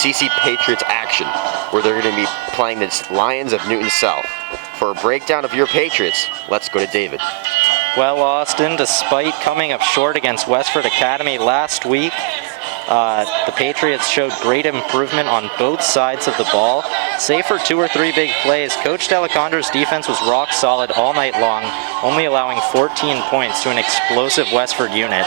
CC Patriots action, where they're going to be playing the Lions of Newton South. For a breakdown of your Patriots, let's go to David. Well, Austin, despite coming up short against Westford Academy last week, the Patriots showed great improvement on both sides of the ball. Save for 2 or 3 big plays, Coach D'Alessandro's defense was rock solid all night long, only allowing 14 points to an explosive Westford unit.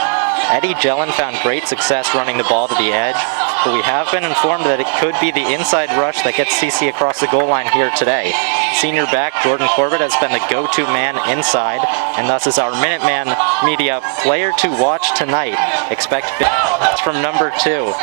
Eddie Jellin found great success running the ball to the edge, but we have been informed that it could be the inside rush that gets CC across the goal line here today. Senior back Jordan Corbett has been the go-to man inside, and thus is our Minuteman Media player to watch tonight. Expect big from number 2.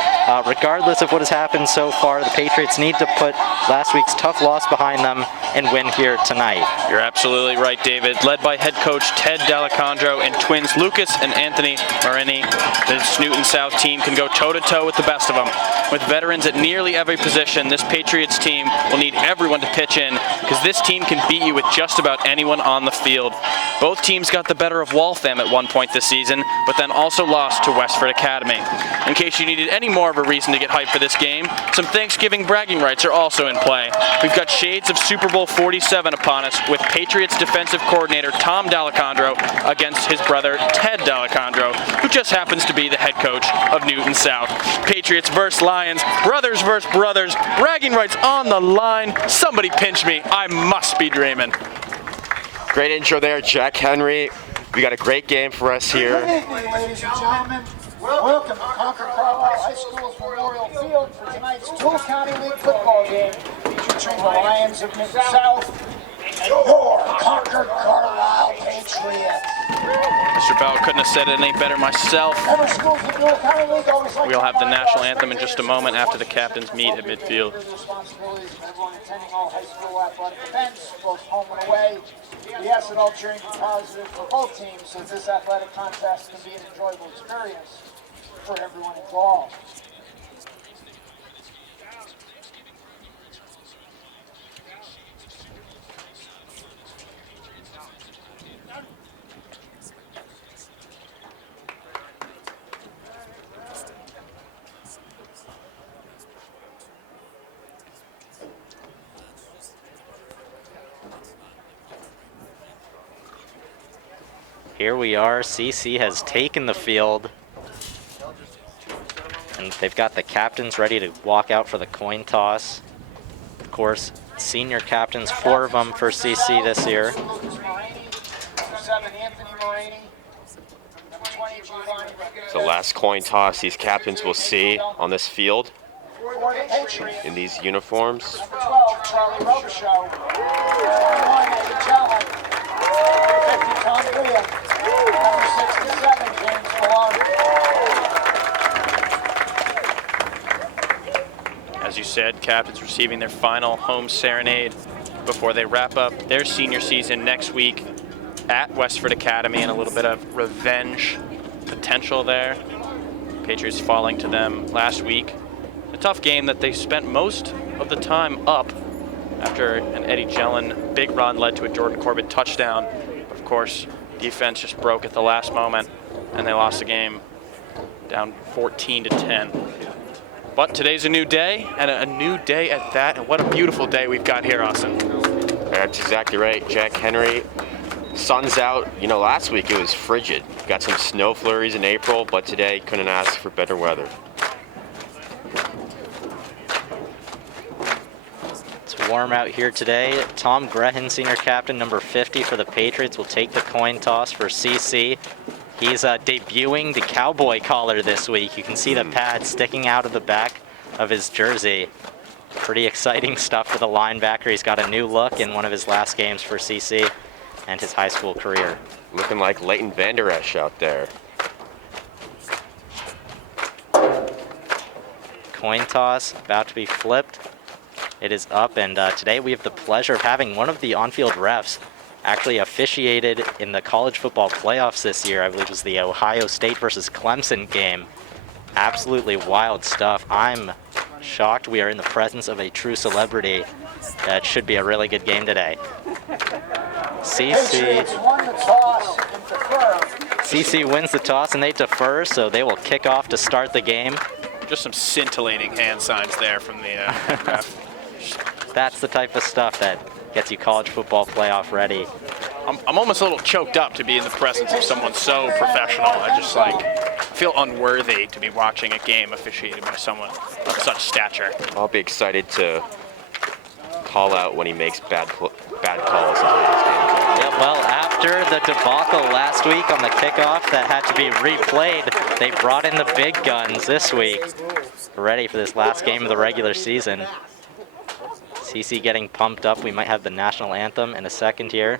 Regardless of what has happened so far, the Patriots need to put last week's tough loss behind them and win here tonight. You're absolutely right, David. Led by head coach Ted D'Alessandro and twins Lucas and Anthony Marini, this Newton South team can go toe-to-toe with the best of them. With veterans at nearly every position, this Patriots team will need everyone to pitch in, because this team can beat you with just about anyone on the field. Both teams got the better of Waltham at one point this season, but then also lost to Westford Academy. In case you needed any more of a reason to get hyped for this game, some Thanksgiving bragging rights are also in play. We've got shades of Super Bowl 47 upon us, with Patriots defensive coordinator Tom D'Alessandro against his brother Ted D'Alessandro, who just happens to be the head coach of Newton South. Patriots versus Lions, brothers versus brothers, bragging rights on the line. Somebody pinch me, I must be dreaming. Great intro there, Jack Henry. We got a great game for us here. Good evening, ladies and gentlemen. Welcome to Concord Carlisle High School's Memorial Field for tonight's Tool County League football game featuring the Lions of Newton South and your Concord Carlisle Patriots. Mr. Bell couldn't have said it any better myself. We'll have the national anthem in just a moment after the captains meet at midfield. We ask that all cheering be positive for both teams, so this athletic contest can be an enjoyable experience for everyone involved. Here we are, CC has taken the field, and they've got the captains ready to walk out for the coin toss. Of course, senior captains, 4 of them for CC this year. The last coin toss these captains will see on this field in these uniforms. Number 12, Charlie Robichaud. 21, Eddie Jellin. 50, Tom Williams. Number 67, James Malone. As you said, captains receiving their final home serenade before they wrap up their senior season next week at Westford Academy, and a little bit of revenge potential there. Patriots falling to them last week. A tough game that they spent most of the time up after an Eddie Jellin big run led to a Jordan Corbett touchdown. Of course, defense just broke at the last moment, and they lost the game down 14-10. But today's a new day, and a new day at that, and what a beautiful day we've got here, Austin. That's exactly right, Jack Henry. Sun's out. You know, last week it was frigid. Got some snow flurries in April, but today couldn't ask for better weather. It's warm out here today. Tom Grehan, senior captain, number 50 for the Patriots, will take the coin toss for CC. He's debuting the cowboy collar this week. You can see the pad sticking out of the back of his jersey. Pretty exciting stuff for the linebacker. He's got a new look in one of his last games for CC and his high school career. Looking like Leighton Vander Esch out there. Coin toss about to be flipped. It is up, and today we have the pleasure of having one of the on-field refs actually officiated in the college football playoffs this year. I believe it was the Ohio State versus Clemson game. Absolutely wild stuff. I'm shocked we are in the presence of a true celebrity. That should be a really good game today. CC wins the toss and they defer, so they will kick off to start the game. Just some scintillating hand signs there from the ref. That's the type of stuff that gets you college football playoff ready. I'm almost a little choked up to be in the presence of someone so professional. I just feel unworthy to be watching a game officiated by someone of such stature. I'll be excited to call out when he makes bad calls in today's game. Yeah, well, after the debacle last week on the kickoff that had to be replayed, they brought in the big guns this week, ready for this last game of the regular season. CC getting pumped up. We might have the national anthem in a second here.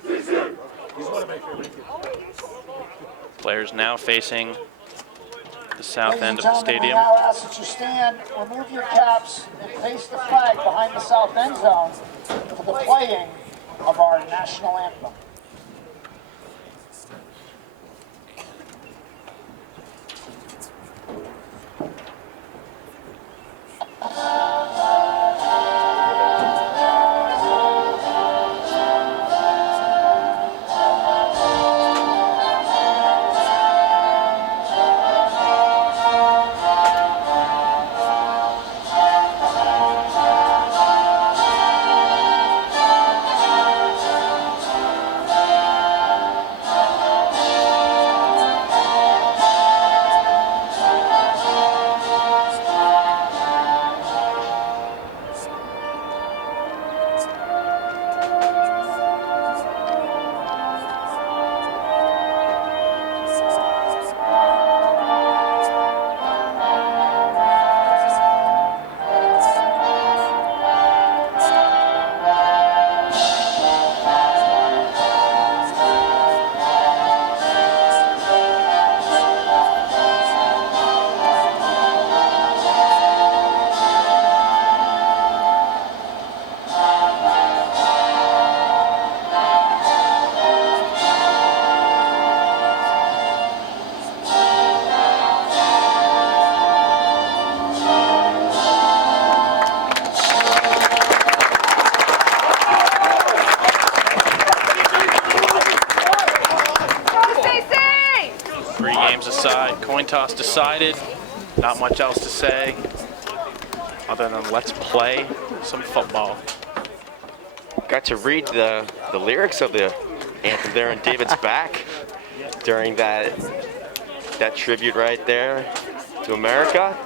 Players now facing the south end of the stadium. Now ask that you stand, remove your caps, and face the flag behind the south end zone for the playing of our national anthem. Coin toss decided. Not much else to say other than let's play some football. Got to read the lyrics of the anthem there in David's back during that tribute right there to America.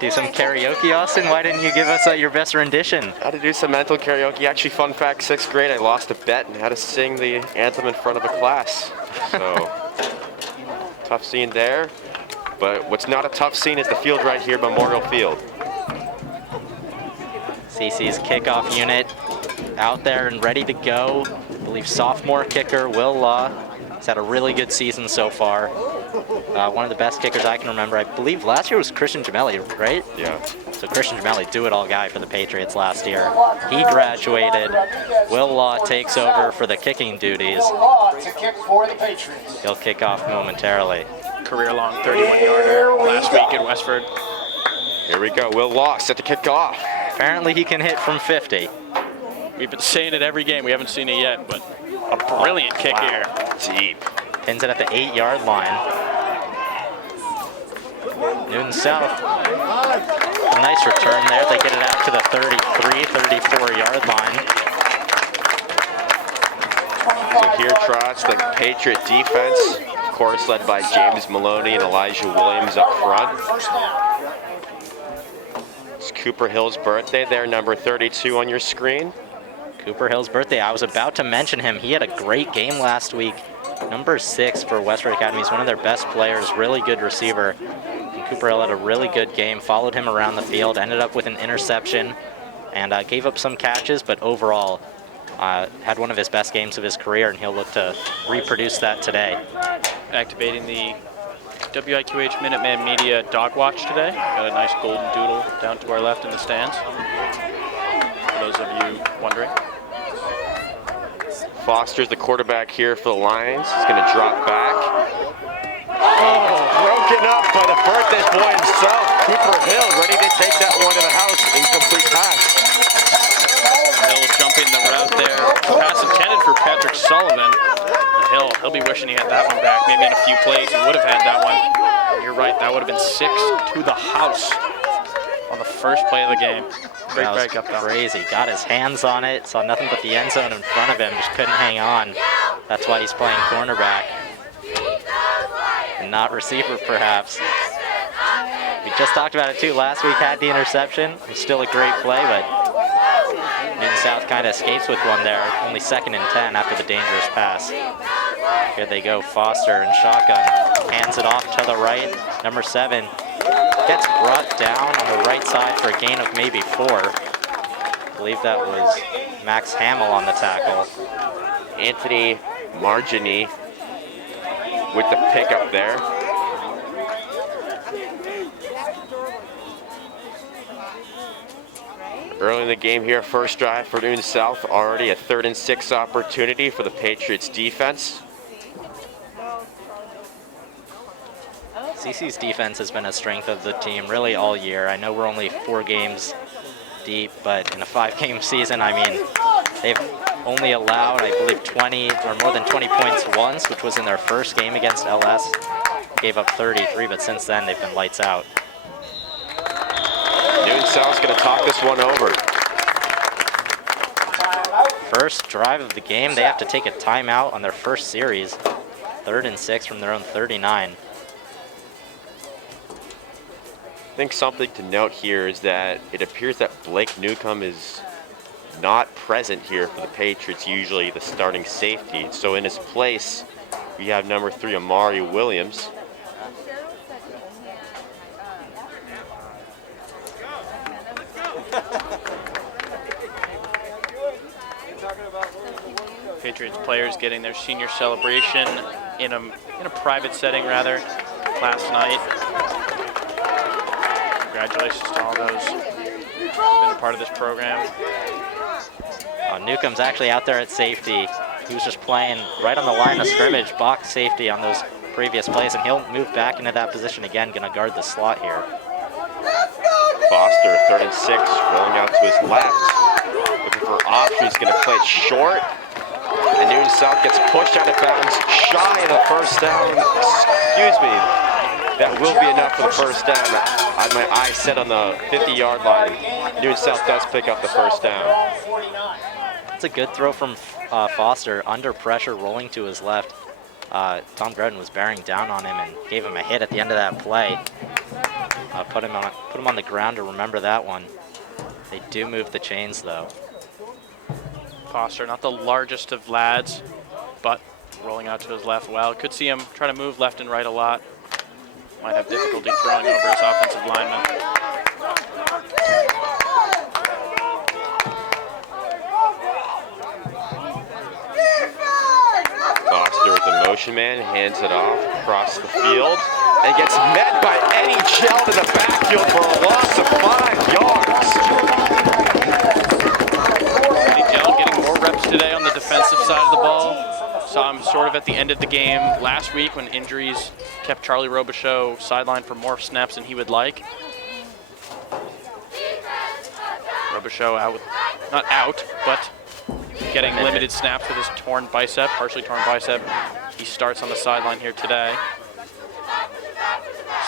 Do some karaoke, Austin. Why didn't you give us your best rendition? I had to do some mental karaoke. Actually, fun fact, 6th grade, I lost a bet and had to sing the anthem in front of a class. So, tough scene there. But what's not a tough scene is the field right here, Memorial Field. CC's kickoff unit out there and ready to go. I believe sophomore kicker Will Law has had a really good season so far. One of the best kickers I can remember. I believe last year was Christian Gemelli, right? Yeah. So Christian Gemelli, do-it-all guy for the Patriots last year. He graduated. Will Law takes over for the kicking duties. To kick for the Patriots. He'll kick off momentarily. Career-long 31-yarder last week in Westford. Here we go. Will Law set to kick off. Apparently he can hit from 50. We've been saying it every game. We haven't seen it yet, but a brilliant kick here. Deep. Pins it at the 8-yard line. Newton South. A nice return there. They get it out to the 33, 34-yard line. So here trots the Patriot defense. Of course, led by James Maloney and Elijah Williams up front. It's Cooper Hill's birthday there, number 32 on your screen. Cooper Hill's birthday. I was about to mention him. He had a great game last week. Number 6 for Westford Academy. He's one of their best players, really good receiver. And Cooper Hill had a really good game, followed him around the field, ended up with an interception, and gave up some catches, but overall had one of his best games of his career, and he'll look to reproduce that today. Activating the WIQH Minuteman Media dog watch today. Got a nice golden doodle down to our left in the stands, for those of you wondering. Foster's the quarterback here for the Lions. He's going to drop back. Oh, broken up by the birthday boy himself, Cooper Hill, ready to take that one to the house. Incomplete pass. Hill jumping the route there. Pass intended for Patrick Sullivan. But he'll be wishing he had that one back. Maybe in a few plays he would have had that one. You're right, that would have been 6 to the house first play of the game. Great That was breakup, though. crazy. Got his hands on it. Saw nothing but the end zone in front of him. Just couldn't hang on. That's why he's playing cornerback. And not receiver, perhaps. We just talked about it, too. Last week had the interception. It was still a great play, but Newton South kind of escapes with one there. Only 2nd and 10 after the dangerous pass. Here they go, Foster and shotgun. Hands it off to the right. Number 7 gets brought down on the right side for a gain of maybe 4. I believe that was Max Hamill on the tackle. Anthony Margini with the pickup there. Early in the game here, first drive for Newton South, already a 3rd and 6 opportunity for the Patriots defense. CC's defense has been a strength of the team really all year. I know we're only 4 games deep, but in a 5-game season, I mean, they've only allowed, I believe, 20 or more than 20 points once, which was in their first game against LS. Gave up 33, but since then they've been lights out. Newton South's going to talk this one over. First drive of the game, they have to take a timeout on their first series. 3rd and 6 from their own 39. I think something to note here is that it appears that Blake Newcomb is not present here for the Patriots, usually the starting safety. So in his place, we have number 3, Amari Williams. Patriots players getting their senior celebration in a private setting, rather, last night. Congratulations to all those who've been a part of this program. Newcomb's actually out there at safety. He was just playing right on the line of scrimmage, box safety on those previous plays, and he'll move back into that position again, gonna guard the slot here. Foster, 3rd and 6, rolling out to his left. Looking for options, he's gonna play it short. And Newton South gets pushed out of bounds, shy of the first down. Excuse me. That will be enough for the first down. I had my eyes set on the 50-yard line. Newton South does pick up the first down. It's a good throw from Foster, under pressure, rolling to his left. Tom Gredden was bearing down on him and gave him a hit at the end of that play. Put him on the ground to remember that one. They do move the chains, though. Foster, not the largest of lads, but rolling out to his left well. Could see him try to move left and right a lot. Might have difficulty throwing over his offensive lineman. Foster with the motion man, hands it off across the field, and gets met by Eddie Geld in the backfield for a loss of 5 yards. Eddie Geld getting more reps today on the defensive side of the ball. Saw him sort of at the end of the game last week when injuries kept Charlie Robichaux sidelined for more snaps than he would like. Robichaux out with, not out, but getting limited snaps with his torn bicep, partially torn bicep. He starts on the sideline here today,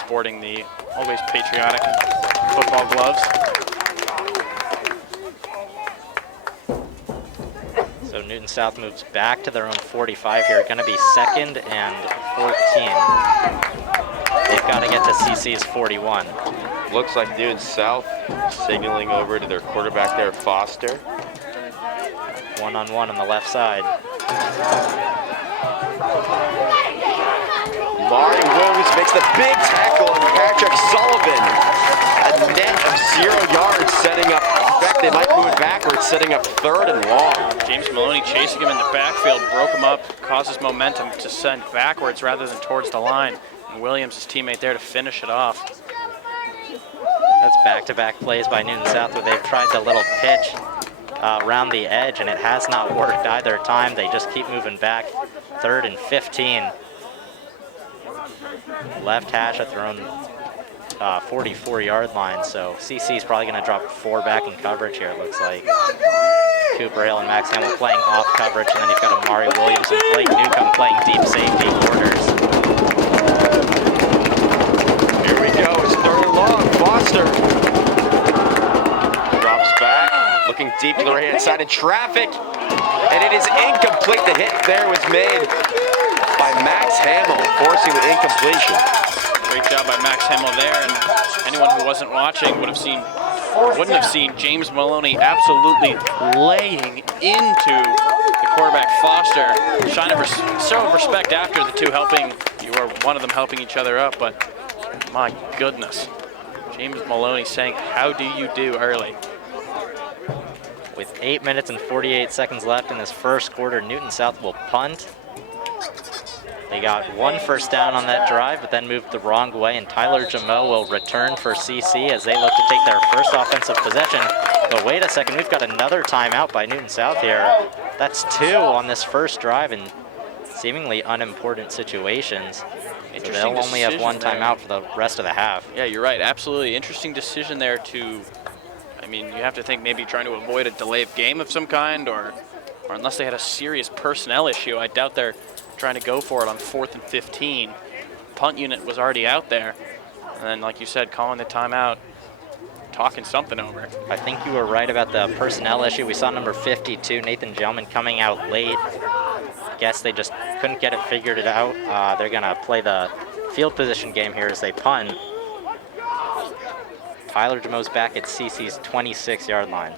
sporting the always patriotic football gloves. So Newton South moves back to their own 45 here. Going to be 2nd and 14. They've got to get to CC's 41. Looks like Newton South signaling over to their quarterback there, Foster. One-on-one on the left side. Mari Williams makes the big tackle on Patrick Sullivan. A net of 0 yards, setting up, in fact, they might move it backwards, setting up 3rd and long. James Maloney chasing him in the backfield, broke him up, causes momentum to send backwards rather than towards the line. And Williams, his teammate there to finish it off. That's back-to-back plays by Newton South where they've tried the little pitch around the edge, and it has not worked either time. They just keep moving back. 3rd and 15. Left hash at their own 44-yard line, so CC's probably going to drop 4 back in coverage here, it looks like. Cooper Hill and Max Hamill playing off coverage, and then you've got Amari Williams and Blake Newcomb playing deep safety quarters. Here we go, it's 3rd and long. Foster looking deep to the right-hand side in traffic. And it is incomplete. The hit there was made by Max Hamill, forcing the incompletion. Great job by Max Hamill there, and anyone who wasn't watching wouldn't have seen James Maloney absolutely laying into the quarterback Foster. Show of respect after the two helping, or one of them helping each other up, but my goodness. James Maloney saying, "How do you do?" early. With 8 minutes and 48 seconds left in this first quarter, Newton South will punt. They got one first down on that drive, but then moved the wrong way, and Tyler Jameau will return for CC as they look to take their first offensive possession. But wait a second, we've got another timeout by Newton South here. That's 2 on this first drive in seemingly unimportant situations. So they'll only have one timeout for the rest of the half. Yeah, you're right. Absolutely interesting decision there to, I mean, you have to think maybe trying to avoid a delay of game of some kind, or unless they had a serious personnel issue, I doubt they're trying to go for it on 4th and 15. Punt unit was already out there. And then, like you said, calling the timeout, talking something over. I think you were right about the personnel issue. We saw number 52, Nathan Gelman, coming out late. Guess they just couldn't get it figured out. They're gonna play the field position game here as they punt. Tyler Jameau's back at CC's 26-yard line.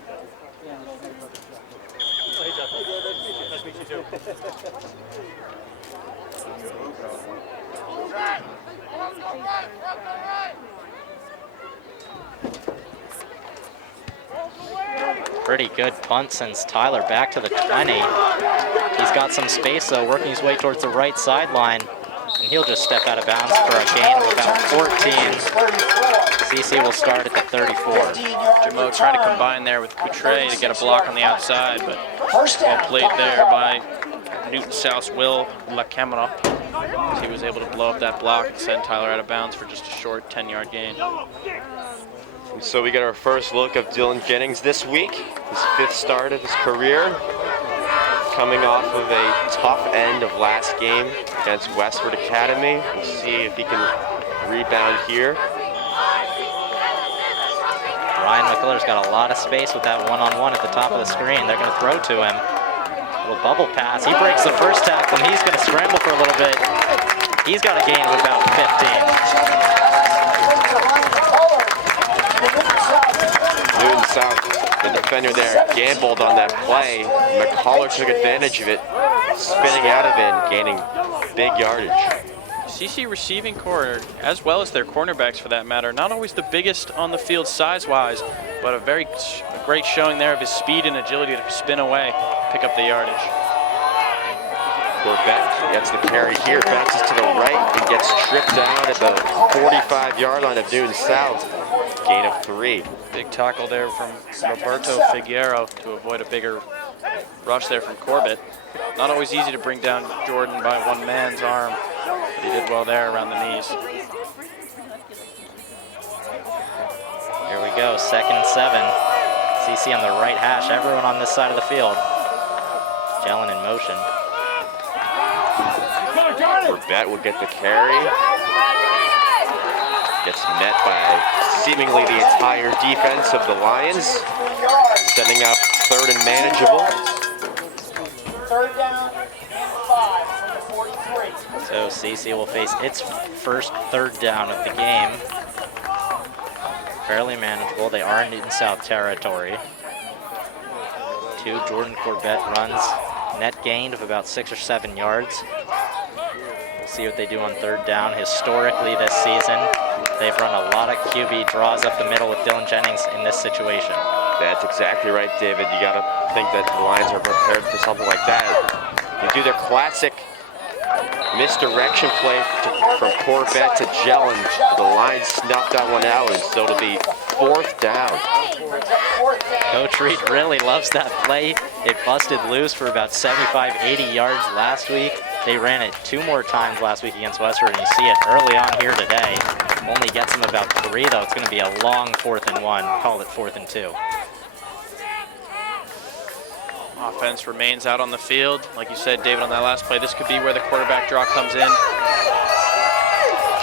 Pretty good punt since Tyler back to the 20. He's got some space though, working his way towards the right sideline, and he'll just step out of bounds for a gain of about 14. CC will start at the 34. Jameau tried to combine there with Coutre to get a block on the outside, but well played there by Newton South's Will LaCamera. He was able to blow up that block and send Tyler out of bounds for just a short 10-yard gain. So we get our first look of Dylan Jennings this week, his 5th start of his career, coming off of a tough end of last game against Westford Academy. We'll see if he can rebound here. Ryan McCuller's got a lot of space with that one-on-one at the top of the screen. They're gonna throw to him. Little bubble pass. He breaks the first tackle, and he's gonna scramble for a little bit. He's got a gain of about 15. Newton South, the defender there, gambled on that play. McCullough took advantage of it, spinning out of it and gaining big yardage. CC receiving corps, as well as their cornerbacks for that matter, not always the biggest on the field size-wise, but a great showing there of his speed and agility to spin away, pick up the yardage. Corbett gets the carry here, bounces to the right, and gets tripped down at the 45-yard line of Newton South. Gain of 3. Big tackle there from Roberto Figueroa to avoid a bigger rush there from Corbett. Not always easy to bring down Jordan by one man's arm, but he did well there around the knees. Here we go, 2nd and 7. CC on the right hash, everyone on this side of the field. Jellen in motion. Corbett will get the carry. Gets met by seemingly the entire defense of the Lions, sending up 3rd and manageable. 3rd down and 5 from the 43. So CC will face its first 3rd down of the game. Fairly manageable. They are in Newton South territory. 2 Jordan Corbett runs, net gained of about 6 or 7 yards. We'll see what they do on 3rd down. Historically this season, they've run a lot of QB draws up the middle with Dylan Jennings in this situation. That's exactly right, David. You got to think that the Lions are prepared for something like that. They do their classic misdirection play from Corbett to Jellen. The Lions snuffed that one out, and so it'll be 4th down. Coach Reed really loves that play. It busted loose for about 75, 80 yards last week. They ran it 2 more times last week against Westford, and you see it early on here today. Only gets them about 3, though. It's going to be a long 4th and 1. Call it 4th and 2. Offense remains out on the field. Like you said, David, on that last play, this could be where the quarterback draw comes in.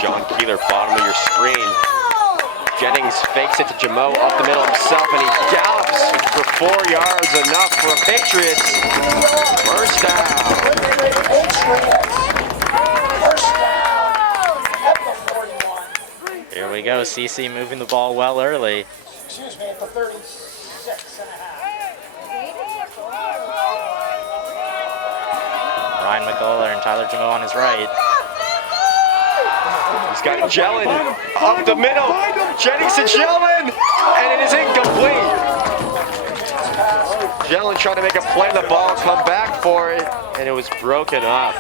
John Keeler, bottom of your screen. Jennings fakes it to Jamo up the middle himself, and he gallops for 4 yards, enough for Patriots. First down. Here we go, CC moving the ball well early. Excuse me, at the 36 and a half. Ryan McCullough and Tyler Jamo on his right. He's got Jellin up the middle. Jennings to Jellin, and it is incomplete. Jellin trying to make a play on the ball, come back for it, and it was broken up.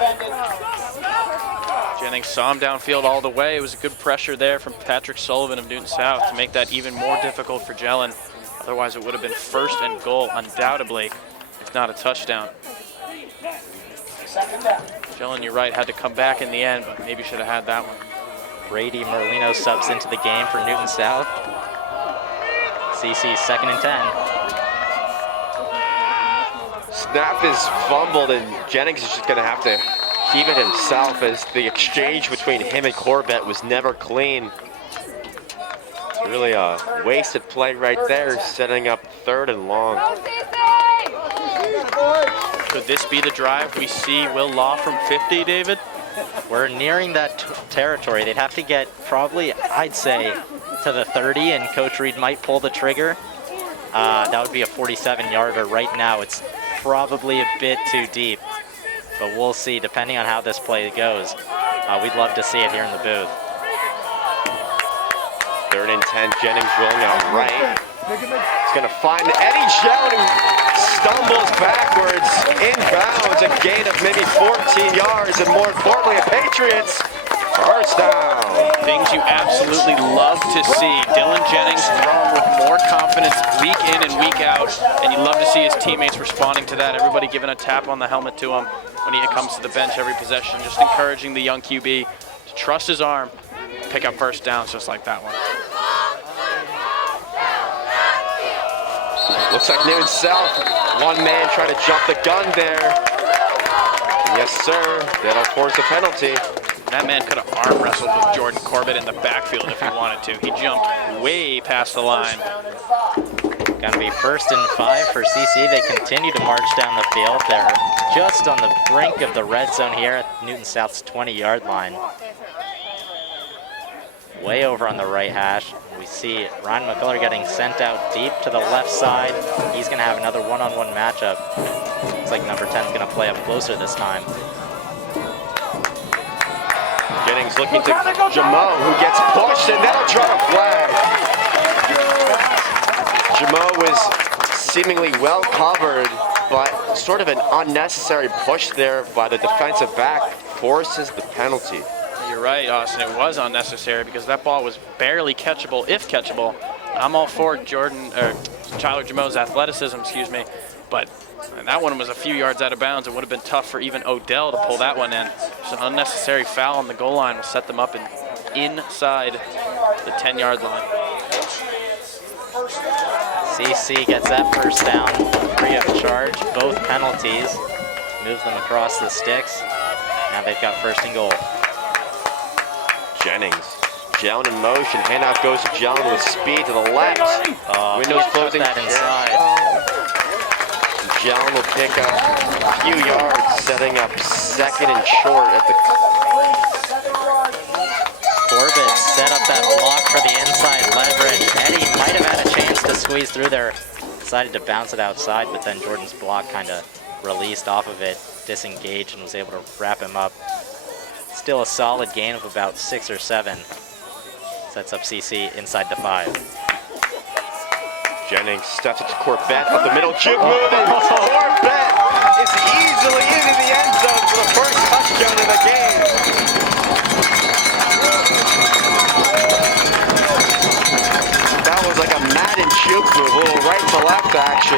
Jennings saw him downfield all the way. It was a good pressure there from Patrick Sullivan of Newton South to make that even more difficult for Jellin. Otherwise, it would have been first and goal, undoubtedly, if not a touchdown. Jellin, you're right, had to come back in the end, but maybe should have had that one. Brady Merlino subs into the game for Newton South. CC 2nd and 10. Snap is fumbled, and Jennings is just going to have to keep it himself, as the exchange between him and Corbett was never clean. It's really a wasted play right there, setting up 3rd and long. Could this be the drive we see Will Law from 50, David? We're nearing that territory. They'd have to get probably, I'd say, to the 30, and Coach Reed might pull the trigger. That would be a 47-yarder. Right now, it's probably a bit too deep, but we'll see depending on how this play goes. We'd love to see it here in the booth. 3rd and 10, Jennings rolling out right. He's going to find Eddie Jellin, who stumbles backwards, inbounds, a gain of maybe 14 yards, and more importantly, a Patriots first down. Things you absolutely love to see. Dylan Jennings throwing with more confidence week in and week out, and you love to see his teammates responding to that. Everybody giving a tap on the helmet to him when he comes to the bench every possession, just encouraging the young QB to trust his arm, pick up first downs just like that one. Looks like Newton South, one man trying to jump the gun there. Yes, sir, that'll force a penalty. That man could have arm wrestled with Jordan Corbett in the backfield if he wanted to. He jumped way past the line. Gonna be 1st and 5 for CC. They continue to march down the field. They're just on the brink of the red zone here at Newton South's 20-yard line. Way over on the right hash. We see Ryan McCullough getting sent out deep to the left side. He's gonna have another one-on-one matchup. Looks like number 10 is gonna play up closer this time. Jennings looking to Jamo, who gets pushed, and that'll draw a flag. Jamo was seemingly well covered, but sort of an unnecessary push there by the defensive back forces the penalty. You're right, Austin. It was unnecessary because that ball was barely catchable, if catchable. I'm all for Tyler Jamo's athleticism, excuse me, but that one was a few yards out of bounds. It would have been tough for even Odell to pull that one in. Just an unnecessary foul on the goal line will set them up inside the 10-yard line. CC gets that first down, free of charge, both penalties. Moves them across the sticks. Now they've got 1st and goal. Jennings, Jellin in motion, handoff goes to Jellin with speed to the left. Windows closing. That inside. Jellin will pick up a few yards, setting up 2nd and short at the... Corbett set up that block for the inside leverage. Eddie might have had a chance to squeeze through there. Decided to bounce it outside, but then Jordan's block kind of released off of it, disengaged, and was able to wrap him up. Still a solid gain of about 6 or 7. Sets up CC inside the 5. Jennings steps it to Corbett up the middle, jib moving. Corbett is easily into the end zone for the first touchdown of the game. That was like a Madden juke move, a little right to left action.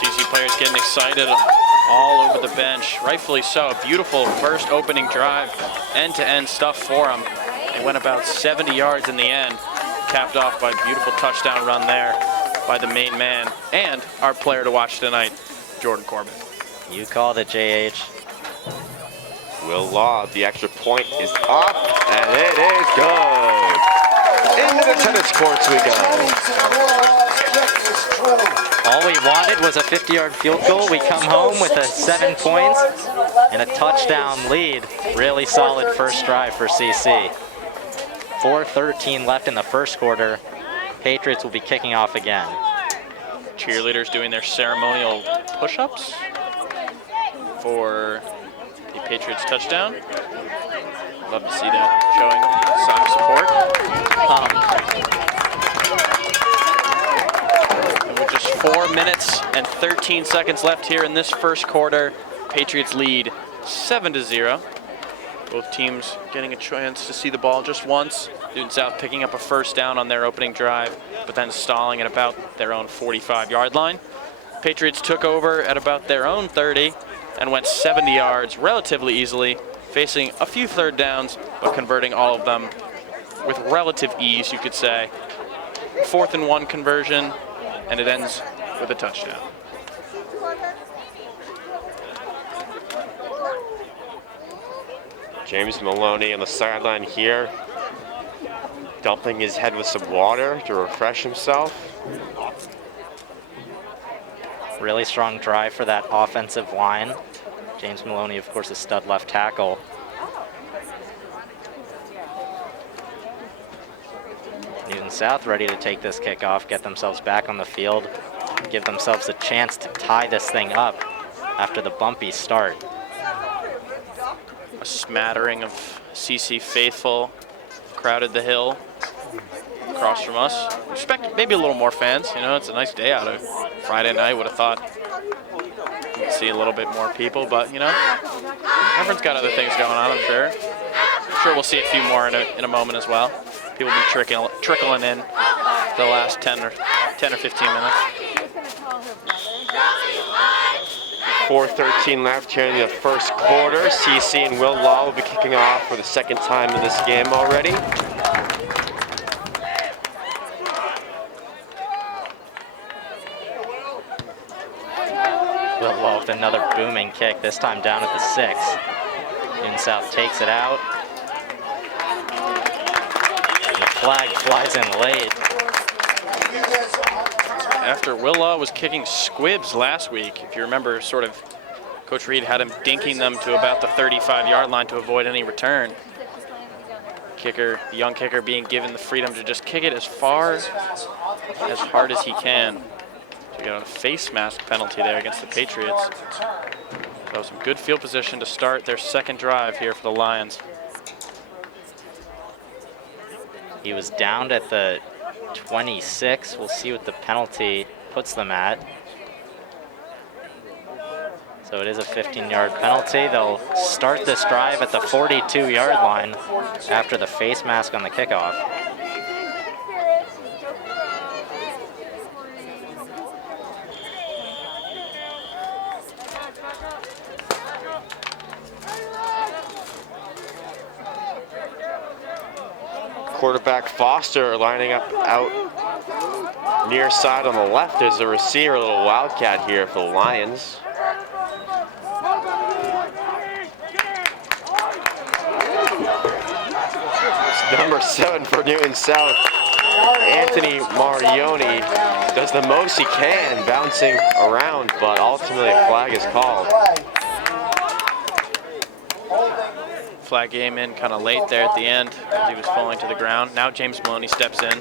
CC players getting excited all over the bench, rightfully so. A beautiful first opening drive, end-to-end stuff for them. They went about 70 yards in the end, capped off by a beautiful touchdown run there by the main man and our player to watch tonight, Jordan Corbett. You called it, JH. Will Law, the extra point is up, and it is good. Into the tennis courts we go. All we wanted was a 50-yard field goal. We come home with 7 points and a touchdown lead. Really solid first drive for CC. 4:13 left in the first quarter. Patriots will be kicking off again. Cheerleaders doing their ceremonial push-ups for the Patriots touchdown. Love to see that, showing sign of support. And with just 4 minutes and 13 seconds left here in this first quarter, Patriots lead 7-0. Both teams getting a chance to see the ball just once. Newton South picking up a first down on their opening drive, but then stalling at about their own 45-yard line. Patriots took over at about their own 30 and went 70 yards relatively easily, facing a few third downs, but converting all of them with relative ease, you could say. 4th and 1 conversion, and it ends with a touchdown. James Maloney on the sideline here, dumping his head with some water to refresh himself. Really strong drive for that offensive line. James Maloney, of course, a stud left tackle. Newton South ready to take this kickoff, get themselves back on the field, give themselves a chance to tie this thing up after the bumpy start. A smattering of CC faithful crowded the hill across from us. Expect maybe a little more fans. You know, it's a nice day out of Friday night. Would have thought we'd see a little bit more people, but you know, everyone's got other things going on. I'm sure. I'm sure we'll see a few more in a moment as well. People will be trickling in the last 10 or 15 minutes. 4:13 left here in the first quarter. CC and Will Law will be kicking off for the second time in this game already. Will Law with another booming kick, this time down at the 6. Newton South takes it out. And the flag flies in late. After Will Law was kicking squibs last week, if you remember, sort of, Coach Reed had him dinking them to about the 35-yard line to avoid any return. The young kicker being given the freedom to just kick it as far, as hard as he can. So we got a face mask penalty there against the Patriots. So some good field position to start their second drive here for the Lions. He was downed at the 26. We'll see what the penalty puts them at. So it is a 15-yard penalty. They'll start this drive at the 42-yard line after the face mask on the kickoff. Quarterback Foster lining up out near side on the left as a receiver, a little wildcat here for the Lions. It's number 7 for Newton South. Anthony Marioni does the most he can, bouncing around, but ultimately a flag is called. Flag game in kind of late there at the end as he was falling to the ground. Now James Maloney steps in.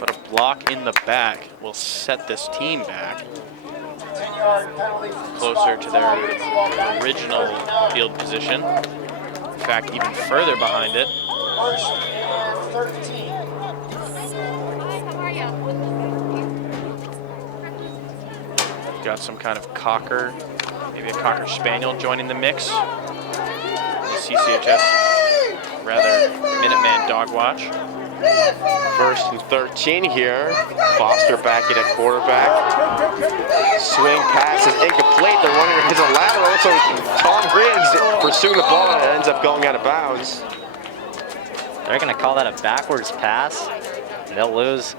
But a block in the back will set this team back closer to their original field position. In fact, even further behind it. Got some kind of cocker, maybe a cocker spaniel joining the mix. The CCHS, rather, Minuteman dog watch. 1st and 13 here. Foster back in at quarterback. Swing pass is incomplete. They're running his lateral, so Tom Green's pursuing the ball and it ends up going out of bounds. They're going to call that a backwards pass. And they'll lose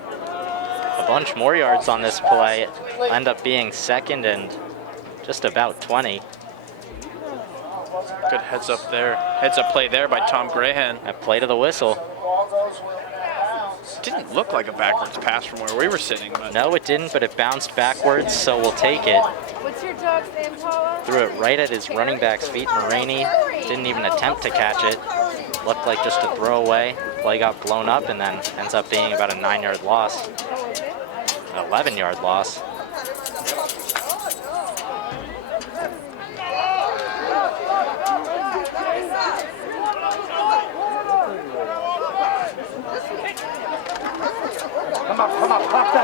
a bunch more yards on this play. End up being second and just about 20. Good heads up there. Heads up play there by Tom Grahan. A play to the whistle. Didn't look like a backwards pass from where we were sitting, but No, it didn't, but it bounced backwards, so we'll take it. What's your dog's name, Paula? Threw it right at his running back's feet. Moraney didn't even attempt to catch it. Looked like just a throwaway. Play got blown up and then ends up being about a 9-yard loss. An 11-yard loss.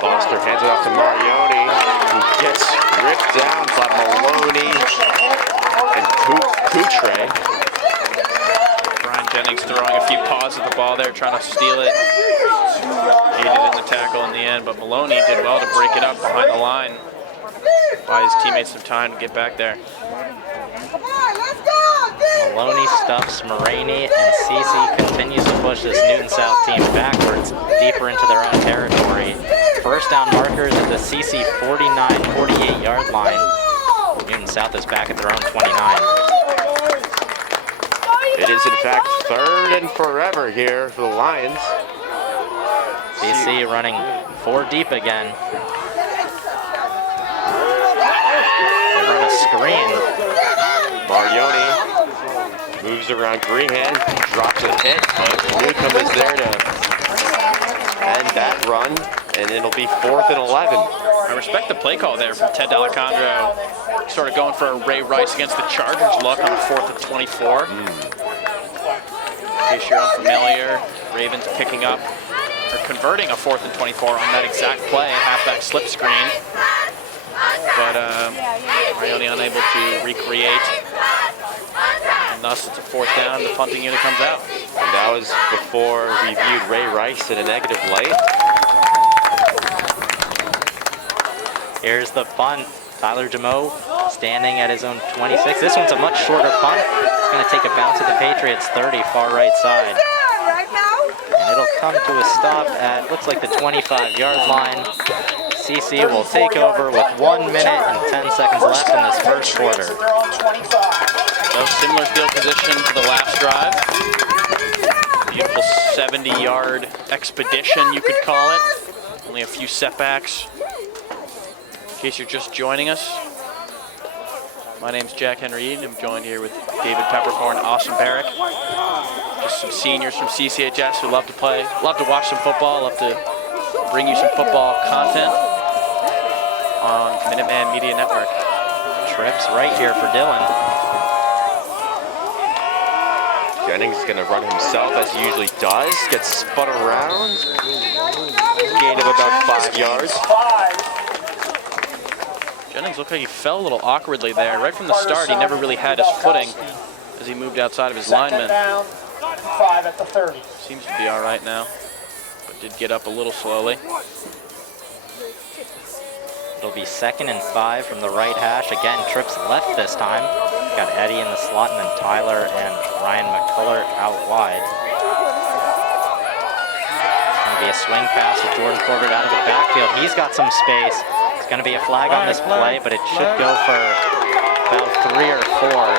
Foster hands it off to Marioni, who gets ripped down by Maloney and Coutre. Brian Jennings throwing a few paws at the ball there, trying to steal it. Aided in the tackle in the end, but Maloney did well to break it up behind the line. Buy his teammates some time to get back there. Maloney stuffs Moraney, and CC continues to push this Newton South team backwards, deeper into their own territory. First down markers at the CC 49-48 yard line. Newton South is back at their own 29. It is in fact 3rd and forever here for the Lions. CC running 4 deep again. They run a screen. Marioni moves around Greenhand, drops a hit, but Newcomb is there to end that run, and it'll be 4th and 11. I respect the play call there from Ted D'Alessandro. Sort of going for a Ray Rice against the Chargers look on a 4th and 24. In case you're unfamiliar, Ravens picking up, or converting a 4th and 24 on that exact play, halfback slip screen. But Marioni unable to recreate. And thus it's a 4th down, the punting unit comes out. And that was before we viewed Ray Rice in a negative light. Here's the punt. Tyler Jameau standing at his own 26. This one's a much shorter punt. It's going to take a bounce at the Patriots 30, far right side. And it'll come to a stop at, looks like the 25-yard line. CC will take over with 1 minute and 10 seconds left in this first quarter. So similar field position to the last drive. Beautiful 70-yard expedition, you could call it. Only a few setbacks. In case you're just joining us, my name's Jack Henry Eden. I'm joined here with David Peppercorn and Austin Barrick. Just some seniors from CCHS who love to play, love to watch some football, love to bring you some football content on Minuteman Media Network. Trips right here for Dylan. Jennings is going to run himself as he usually does. Gets spun around. Gain of about 5 yards. Jennings looked like he fell a little awkwardly there. Right from the start, he never really had his footing as he moved outside of his lineman. 5 at the 30. Seems to be all right now, but did get up a little slowly. It'll be 2nd and 5 from the right hash. Again, trips left this time. Got Eddie in the slot and then Tyler and Ryan McCullert out wide. It's going to be a swing pass with Jordan Corbett out of the backfield. He's got some space. It's going to be a flag on this play, but it should go for about 3 or 4.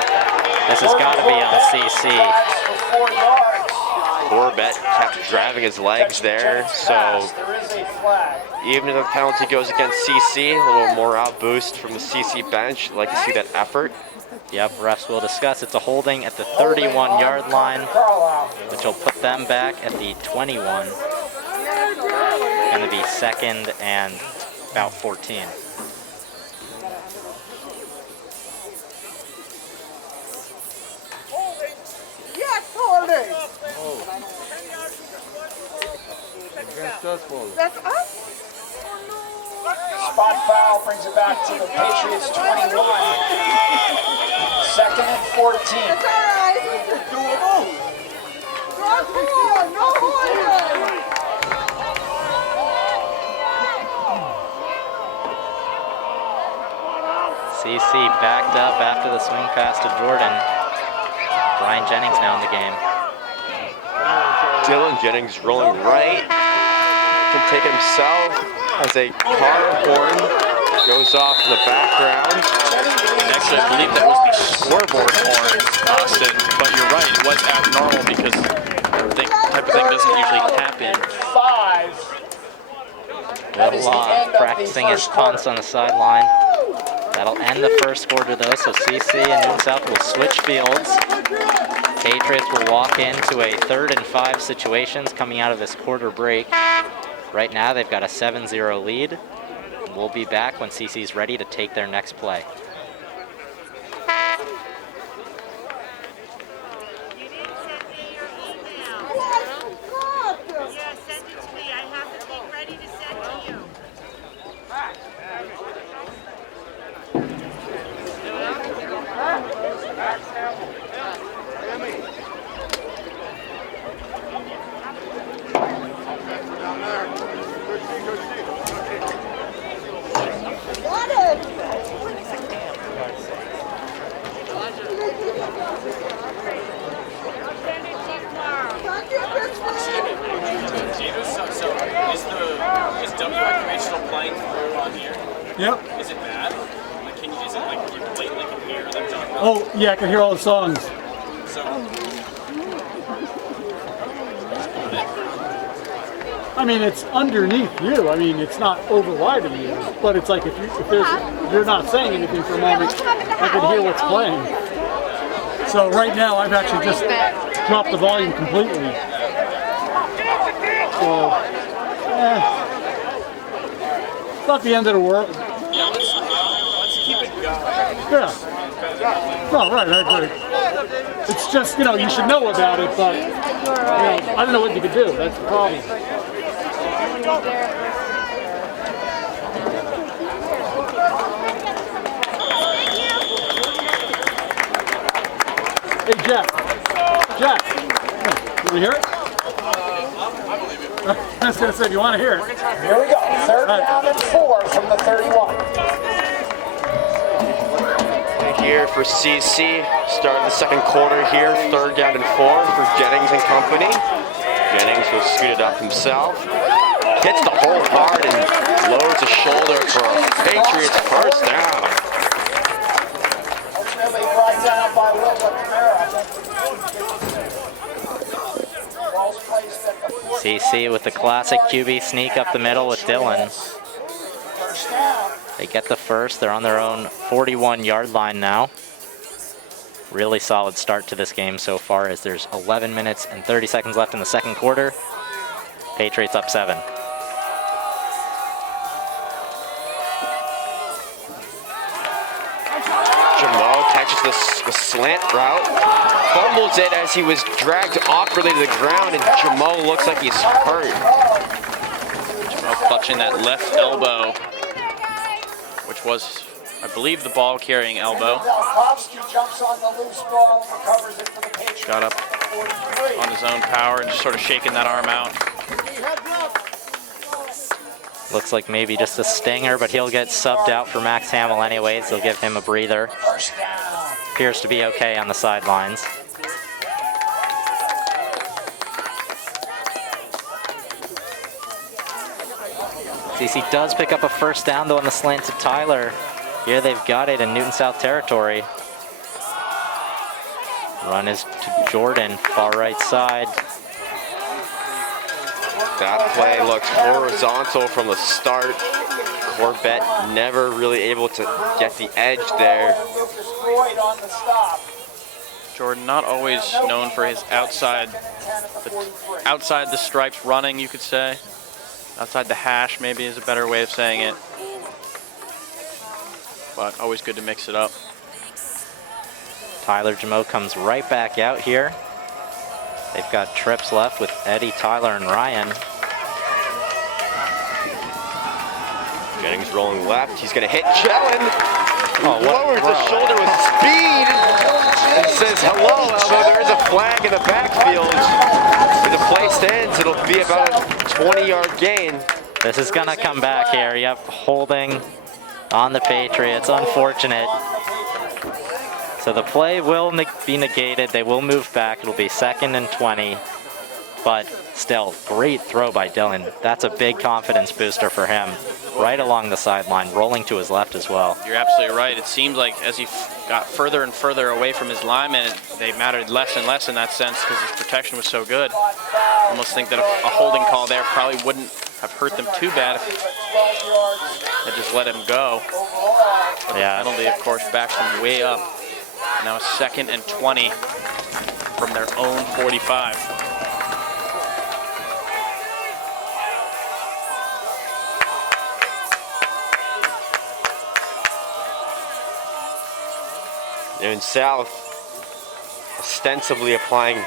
This has got to be on CC. Corbett kept driving his legs there, so even if the penalty goes against CC, a little morale boost from the CC bench. I'd like to see that effort. Yep, refs will discuss. It's a holding at the 31-yard line, which will put them back at the 21. Going to be 2nd and about 14. Yes, holding. That's us? Spot foul brings it back to the Patriots 21. 2nd and 14. That's all right. Drop four, no holding. CC backed up after the swing pass to Jordan. Brian Jennings now in the game. Dylan Jennings rolling right can take it himself as a car horn goes off in the background. Actually, I believe that was the scoreboard horn, Austin, but you're right, it was abnormal because that type of thing doesn't usually happen. 5. That is the end of the Practicing his first punts quarter. on the sideline. That'll end the first quarter though, so CC and Newton South will switch fields. Patriots will walk into a 3rd and 5 situations coming out of this quarter break. Right now they've got a 7-0 lead. We'll be back when CC's ready to take their next play. Yeah, send it to me. I have the thing ready to send to you. Got it. Send it to you tomorrow. Thank you, Christmas. Is WIQH still playing through on here? Yep. Is it bad? Like, is it like you blatantly can hear them talking about? Oh, yeah, I can hear all the songs. So, I mean, it's underneath you. I mean, it's not overriding you, but it's like if you're not saying anything for a moment, I can hear what's playing. So right now, I've actually just dropped the volume completely. So, it's not the end of the world. let's keep it going. Yeah. No, right, I agree. It's just, you should know about it, but, I don't know what you could do. That's the problem. Hey, Jeff, you want to hear it? I was going to say, do you want to hear it? Here we go. 3rd down and 4 from the 31. Here for CC, start of the second quarter here, 3rd down and 4 for Jennings and company. Jennings will scoot it up himself. Hits the hole hard and loads a shoulder for a Patriots first down. Ultimately brought down by Will Camara. Ball's placed at the 40. CC with the classic QB sneak up the middle with Dylan. First down. They get the first. They're on their own 41-yard line now. Really solid start to this game so far as there's 11 minutes and 30 seconds left in the second quarter. Patriots up 7. Jamal catches the slant route, fumbles it as he was dragged awkwardly to the ground, and Jamal looks like he's hurt. Jamal clutching that left elbow, which was, I believe, the ball carrying elbow. Dalkowski jumps on the loose ball and recovers it for the Patriots. Got up on his own power and just sort of shaking that arm out. Looks like maybe just a stinger, but he'll get subbed out for Max Hamill anyways. They'll give him a breather. First down. Appears to be okay on the sidelines. CC does pick up a first down though on the slant to Tyler. Here they've got it in Newton South territory. Run is to Jordan, far right side. That play looks horizontal from the start. Corbett never really able to get the edge there. Lucas Floyd on the stop. Jordan not always known for his outside the stripes running, you could say. Outside the hash maybe is a better way of saying it. But always good to mix it up. Tyler Jamo comes right back out here. They've got trips left with Eddie, Tyler, and Ryan. Jennings rolling left. He's going to hit Jellen. Oh, Lowers the shoulder with speed and says hello, although there is a flag in the backfield. If the play stands, it'll be about a 20-yard gain. This is gonna come back here. Yep, holding on the Patriots. Unfortunate. So the play will be negated. They will move back. It'll be 2nd and 20. but still, great throw by Dylan. That's a big confidence booster for him. Right along the sideline, rolling to his left as well. You're absolutely right. It seemed like as he got further and further away from his linemen, they mattered less and less in that sense because his protection was so good. I almost think that a holding call there probably wouldn't have hurt them too bad if they just let him go. But the penalty, of course, backs them way up. Now 2nd and 20 from their own 45. Newton South ostensibly applying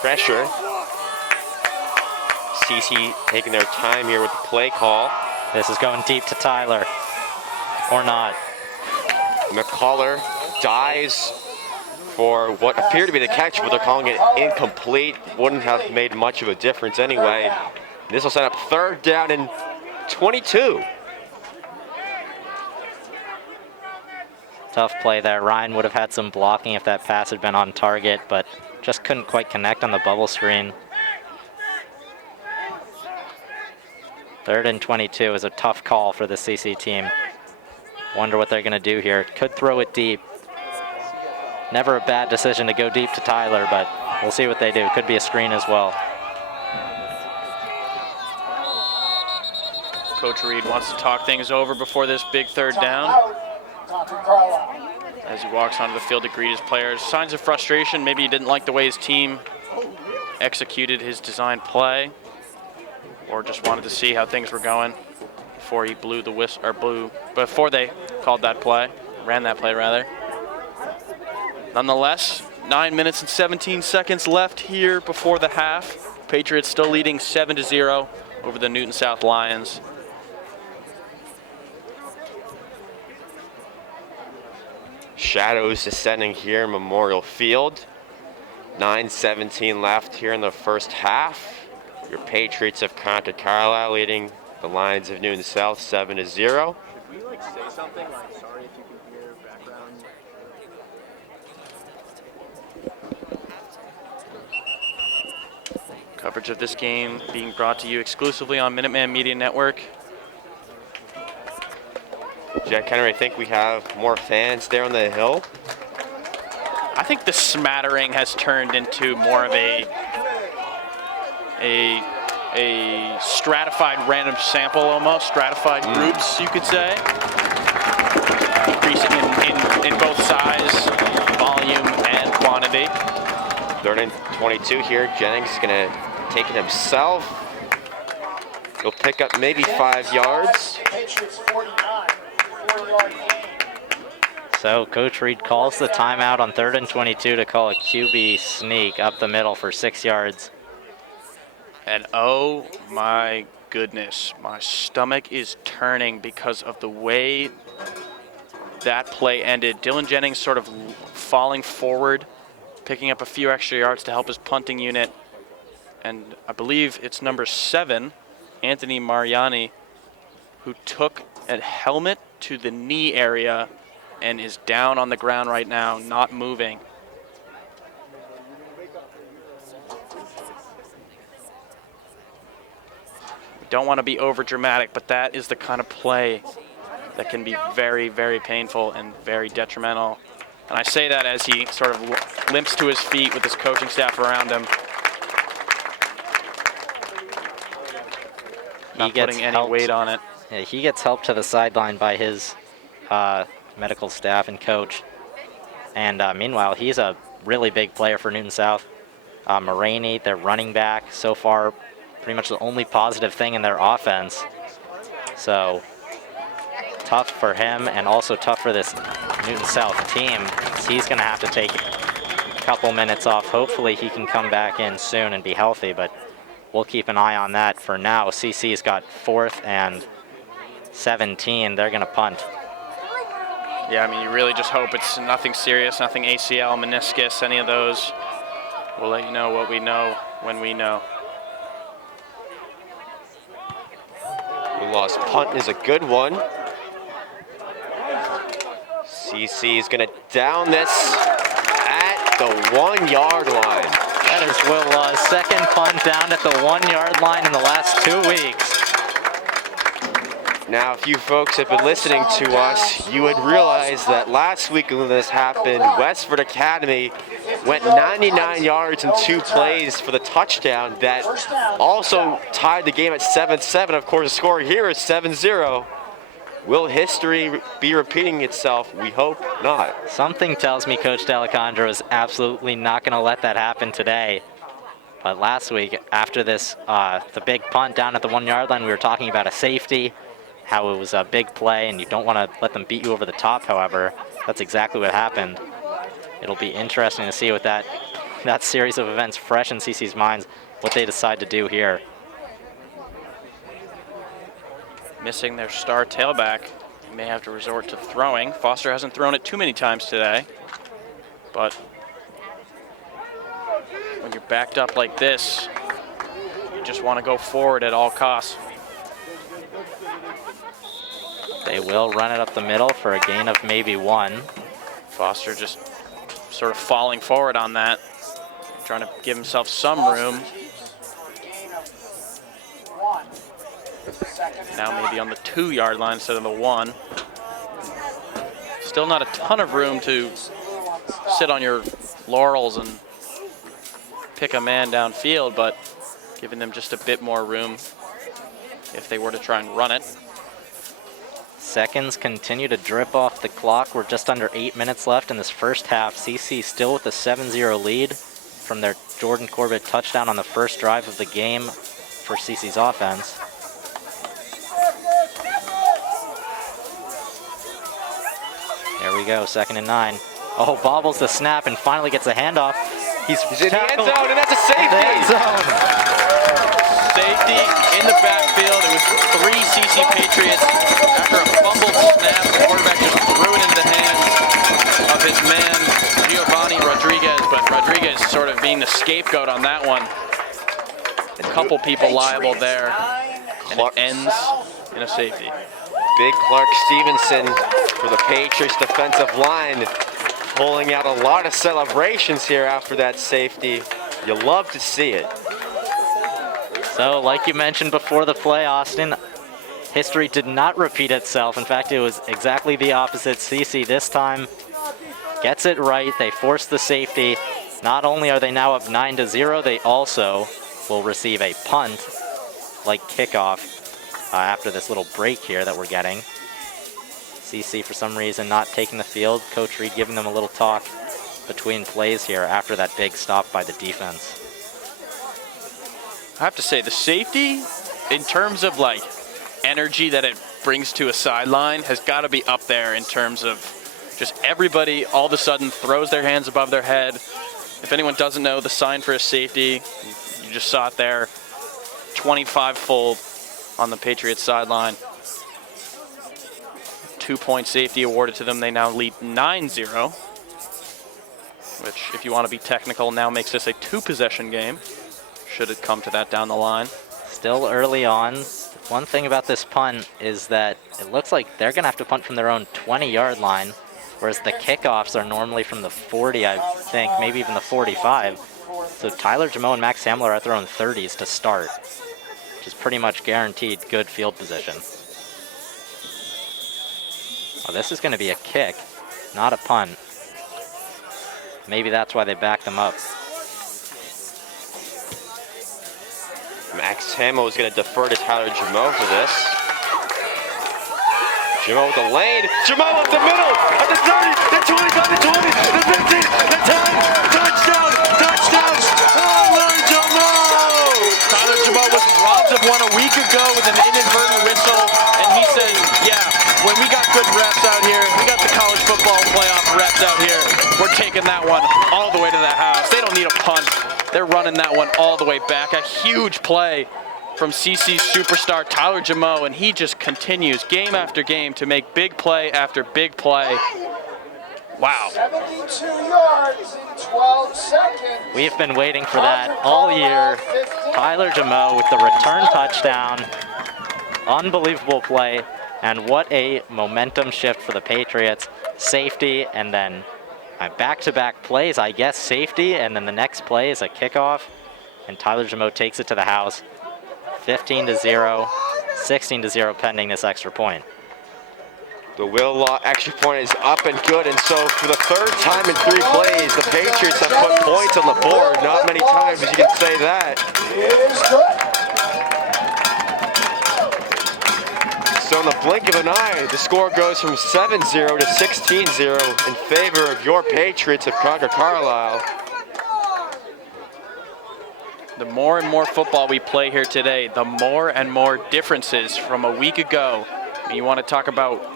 pressure. CC taking their time here with the play call. This is going deep to Tyler, or not. McCullough dives for what appeared to be the catch, but they're calling it incomplete. Wouldn't have made much of a difference anyway. This will set up 3rd down and 22. Tough play there. Ryan would have had some blocking if that pass had been on target, but just couldn't quite connect on the bubble screen. 3rd and 22 is a tough call for the CC team. Wonder what they're going to do here. Could throw it deep. Never a bad decision to go deep to Tyler, but we'll see what they do. Could be a screen as well. Coach Reed wants to talk things over before this big 3rd down. As he walks onto the field to greet his players. Signs of frustration. Maybe he didn't like the way his team executed his design play, or just wanted to see how things were going before he blew the whistle, or before they called that play, ran that play rather. Nonetheless, 9 minutes and 17 seconds left here before the half. Patriots still leading 7-0 over the Newton South Lions. Shadows descending here in Memorial Field. 9:17 left here in the first half. Your Patriots of Concord Carlisle leading the Lions of Newton South 7-0. Should we say something like, sorry if you can hear background? Coverage of this game being brought to you exclusively on Minuteman Media Network. Jack Henry, I think we have more fans there on the hill. I think the smattering has turned into more of a stratified random sample almost, stratified groups, you could say. Increasing in both size, volume, and quantity. 3rd and 22 here. Jennings is gonna take it himself. He'll pick up maybe 5 yards. So Coach Reed calls the timeout on 3rd and 22 to call a QB sneak up the middle for 6 yards. And oh my goodness, my stomach is turning because of the way that play ended. Dylan Jennings sort of falling forward, picking up a few extra yards to help his punting unit. And I believe it's number 7, Anthony Mariani, who took a helmet to the knee area and is down on the ground right now, not moving. We don't want to be over dramatic, but that is the kind of play that can be very, very painful and very detrimental. And I say that as he sort of limps to his feet with his coaching staff around him. Not putting any weight on it. Yeah, he gets helped to the sideline by his medical staff and coach. And meanwhile, he's a really big player for Newton South. Maraney, their running back, so far pretty much the only positive thing in their offense. So tough for him and also tough for this Newton South team. He's going to have to take a couple minutes off. Hopefully he can come back in soon and be healthy, but we'll keep an eye on that. For now, CC's got 4th and 17. They're going to punt. Yeah, I mean, you really just hope it's nothing serious, nothing ACL, meniscus, any of those. We'll let you know what we know when we know. The lost punt is a good one. CC is going to down this at the 1 yard line. That is Will Law's second punt down at the 1-yard line in the last 2 weeks. Now, if you folks have been listening to us, you would realize that last week when this happened, Westford Academy went 99 yards in 2 plays for the touchdown that also tied the game at 7-7. Of course, the score here is 7-0. Will history be repeating itself? We hope not. Something tells me Coach D'Alessandro is absolutely not going to let that happen today. But last week, after this, the big punt down at the 1-yard line, we were talking about a safety, how it was a big play, and you don't want to let them beat you over the top, however. That's exactly what happened. It'll be interesting to see what that series of events fresh in CC's minds, what they decide to do here. Missing their star tailback, they may have to resort to throwing. Foster hasn't thrown it too many times today, but when you're backed up like this, you just want to go forward at all costs. They will run it up the middle for a gain of maybe 1. Foster just sort of falling forward on that, trying to give himself some room. Now maybe on the 2-yard line instead of the 1. Still not a ton of room to sit on your laurels and pick a man downfield, but giving them just a bit more room if they were to try and run it. Seconds continue to drip off the clock. We're just under 8 minutes left in this first half. CC still with a 7-0 lead from their Jordan Corbett touchdown on the first drive of the game for CC's offense. There we go, 2nd and 9. Oh, bobbles the snap and finally gets a handoff. He's in the end zone, and that's a safety. In the end zone. Safety in the backfield. It was 3 CC Patriots after a fumbled snap. The quarterback just threw it into the hands of his man, Giovanni Rodriguez, but Rodriguez sort of being the scapegoat on that one. A couple people liable there, and it ends in a safety. Big Clark Stevenson for the Patriots defensive line, pulling out a lot of celebrations here after that safety. You love to see it. So, like you mentioned before the play, Austin, history did not repeat itself. In fact, it was exactly the opposite. CC this time gets it right. They force the safety. Not only are they now up 9-0, they also will receive a punt, like kickoff, after this little break here that we're getting. CC, for some reason, not taking the field. Coach Reed giving them a little talk between plays here after that big stop by the defense. I have to say, the safety, in terms of like energy that it brings to a sideline, has got to be up there in terms of just everybody all of a sudden throws their hands above their head. If anyone doesn't know, the sign for a safety, you just saw it there, 25 full on the Patriots sideline. 2-point safety awarded to them. They now lead 9-0, which, if you want to be technical, now makes this a 2-possession game, should it come to that down the line. Still early on. One thing about this punt is that it looks like they're going to have to punt from their own 20-yard line, whereas the kickoffs are normally from the 40, I think, maybe even the 45. So Tyler Jamo and Max Hamler are at their own 30s to start, which is pretty much guaranteed good field position. Oh, this is going to be a kick, not a punt. Maybe that's why they backed them up. Max Hamill is going to defer to Tyler Jamo for this. Jamo with the lane. Jamo up the middle at the 30, the 25, the 20, the 15, the 10. Touchdown! Touchdown! Tyler Jamo! Tyler Jamo was robbed of one a week ago with an inadvertent whistle, and he says, yeah, when we got good reps out here, we got the college football playoff reps out here, we're taking that one all the way to the house. They don't need a punt. They're running that one all the way back. A huge play from CC's superstar, Tyler Jamo, and he just continues game after game to make big play after big play. Wow. 72 yards in 12 seconds. We've been waiting for that all year. Tyler Jamo with the return touchdown. Unbelievable play. And what a momentum shift for the Patriots. Safety and then back-to-back plays, I guess safety, and then the next play is a kickoff, and Tyler Jameau takes it to the house. 15-0, 16-0 pending this extra point. The Will extra point is up and good, and so for the third time in 3 plays, the Patriots have put points on the board. Not many times you can say that. It is good. So in the blink of an eye, the score goes from 7-0 to 16-0 in favor of your Patriots of Concord Carlisle. The more and more football we play here today, the more and more differences from a week ago. I mean, you want to talk about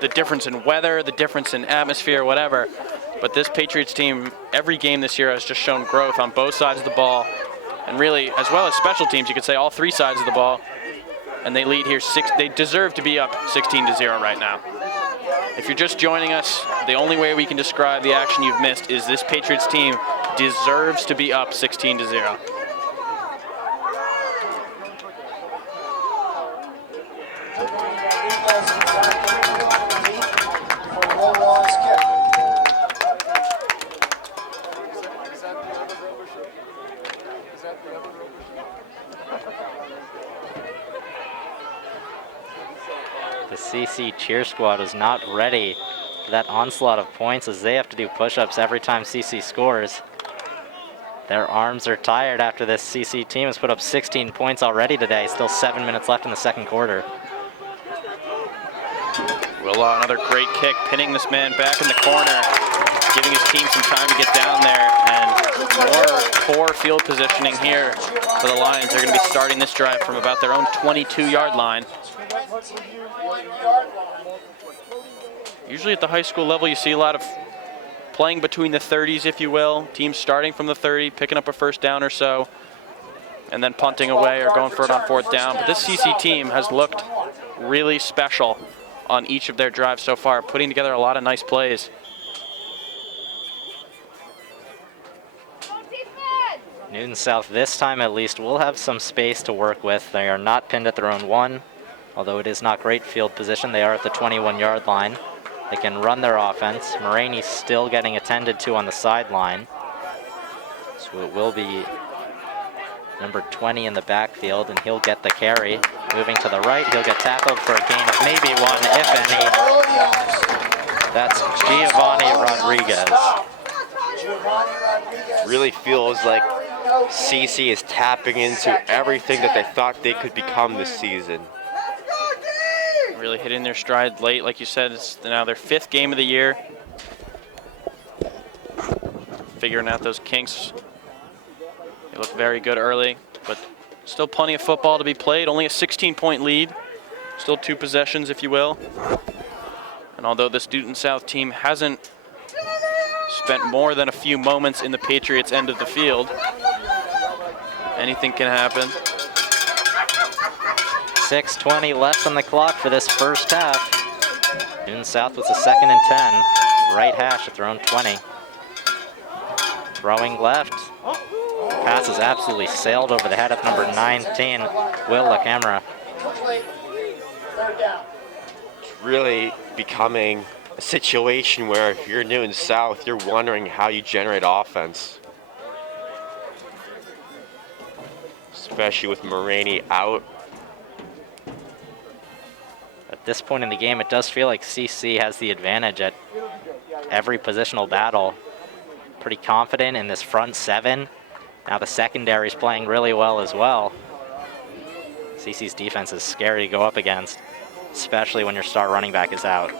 the difference in weather, the difference in atmosphere, whatever. But this Patriots team, every game this year has just shown growth on both sides of the ball. And really, as well as special teams, you could say all 3 sides of the ball. And they lead here they deserve to be up 16-0 right now. If you're just joining us, the only way we can describe the action you've missed is this Patriots team deserves to be up 16-0. The CC cheer squad is not ready for that onslaught of points as they have to do push-ups every time CC scores. Their arms are tired after this CC team has put up 16 points already today. Still 7 minutes left in the second quarter. Will another great kick, pinning this man back in the corner, giving his team some time to get down there, and more poor field positioning here for the Lions. They're going to be starting this drive from about their own 22-yard line. Usually at the high school level, you see a lot of playing between the 30s, if you will. Teams starting from the 30, picking up a first down or so, and then punting away or going for it on 4th down. But this CC team has looked really special on each of their drives so far, putting together a lot of nice plays. Newton South this time at least will have some space to work with. They are not pinned at their own 1, although it is not great field position. They are at the 21-yard line. They can run their offense. Mulroney's still getting attended to on the sideline. So it will be number 20 in the backfield, and he'll get the carry. Moving to the right, he'll get tackled for a gain of maybe 1, if any. That's Giovanni Rodriguez. Really feels like CC is tapping into everything that they thought they could become this season. Really hitting their stride late, like you said. It's now their 5th game of the year. Figuring out those kinks. They look very good early, but still plenty of football to be played. Only a 16-point lead. Still 2 possessions, if you will. And although this Newton South team hasn't spent more than a few moments in the Patriots' end of the field, anything can happen. 6:20 left on the clock for this first half. Newton South with a 2nd and 10. Right hash at their own 20. Throwing left. Pass is absolutely sailed over the head of number 19, Will LaCamera. It's really becoming a situation where if you're Newton South, you're wondering how you generate offense. Especially with Mulroney out. At this point in the game, it does feel like CC has the advantage at every positional battle. Pretty confident in this front 7. Now the secondary's playing really well as well. CC's defense is scary to go up against, especially when your star running back is out.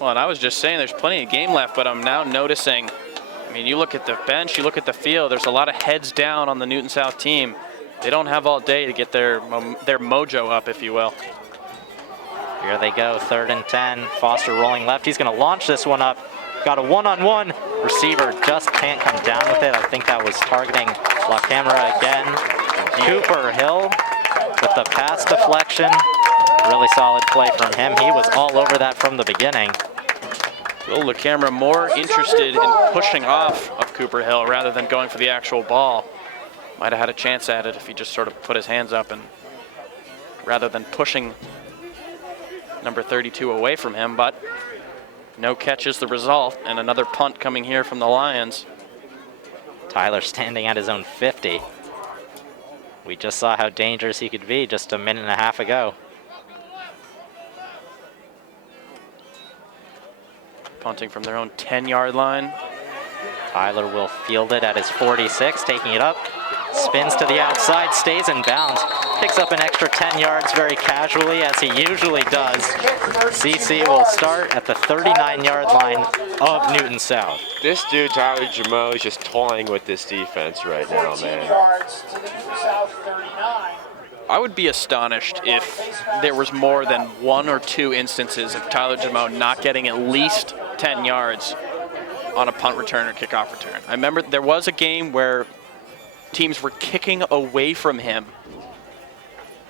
Well, and I was just saying there's plenty of game left, but I'm now noticing, I mean, you look at the bench, you look at the field, there's a lot of heads down on the Newton South team. They don't have all day to get their mojo up, if you will. Here they go, 3rd and 10. Foster rolling left. He's going to launch this one up. Got a one-on-one. Receiver just can't come down with it. I think that was targeting LaCamera again. Cooper Hill with the pass deflection. Really solid play from him. He was all over that from the beginning. Will LaCamera more interested in pushing off of Cooper Hill rather than going for the actual ball. Might have had a chance at it if he just sort of put his hands up and rather than pushing number 32 away from him, but No catch is the result, and another punt coming here from the Lions. Tyler standing at his own 50. We just saw how dangerous he could be just a minute and a half ago. Punting from their own 10-yard line. Tyler will field it at his 46, taking it up. Spins to the outside, stays in bounds. Picks up an extra 10 yards very casually, as he usually does. CC will start at the 39-yard line of Newton South. This dude, Tyler Jamo, is just toying with this defense right now, man. I would be astonished if there was more than 1 or 2 instances of Tyler Jamo not getting at least 10 yards on a punt return or kickoff return. I remember there was a game where teams were kicking away from him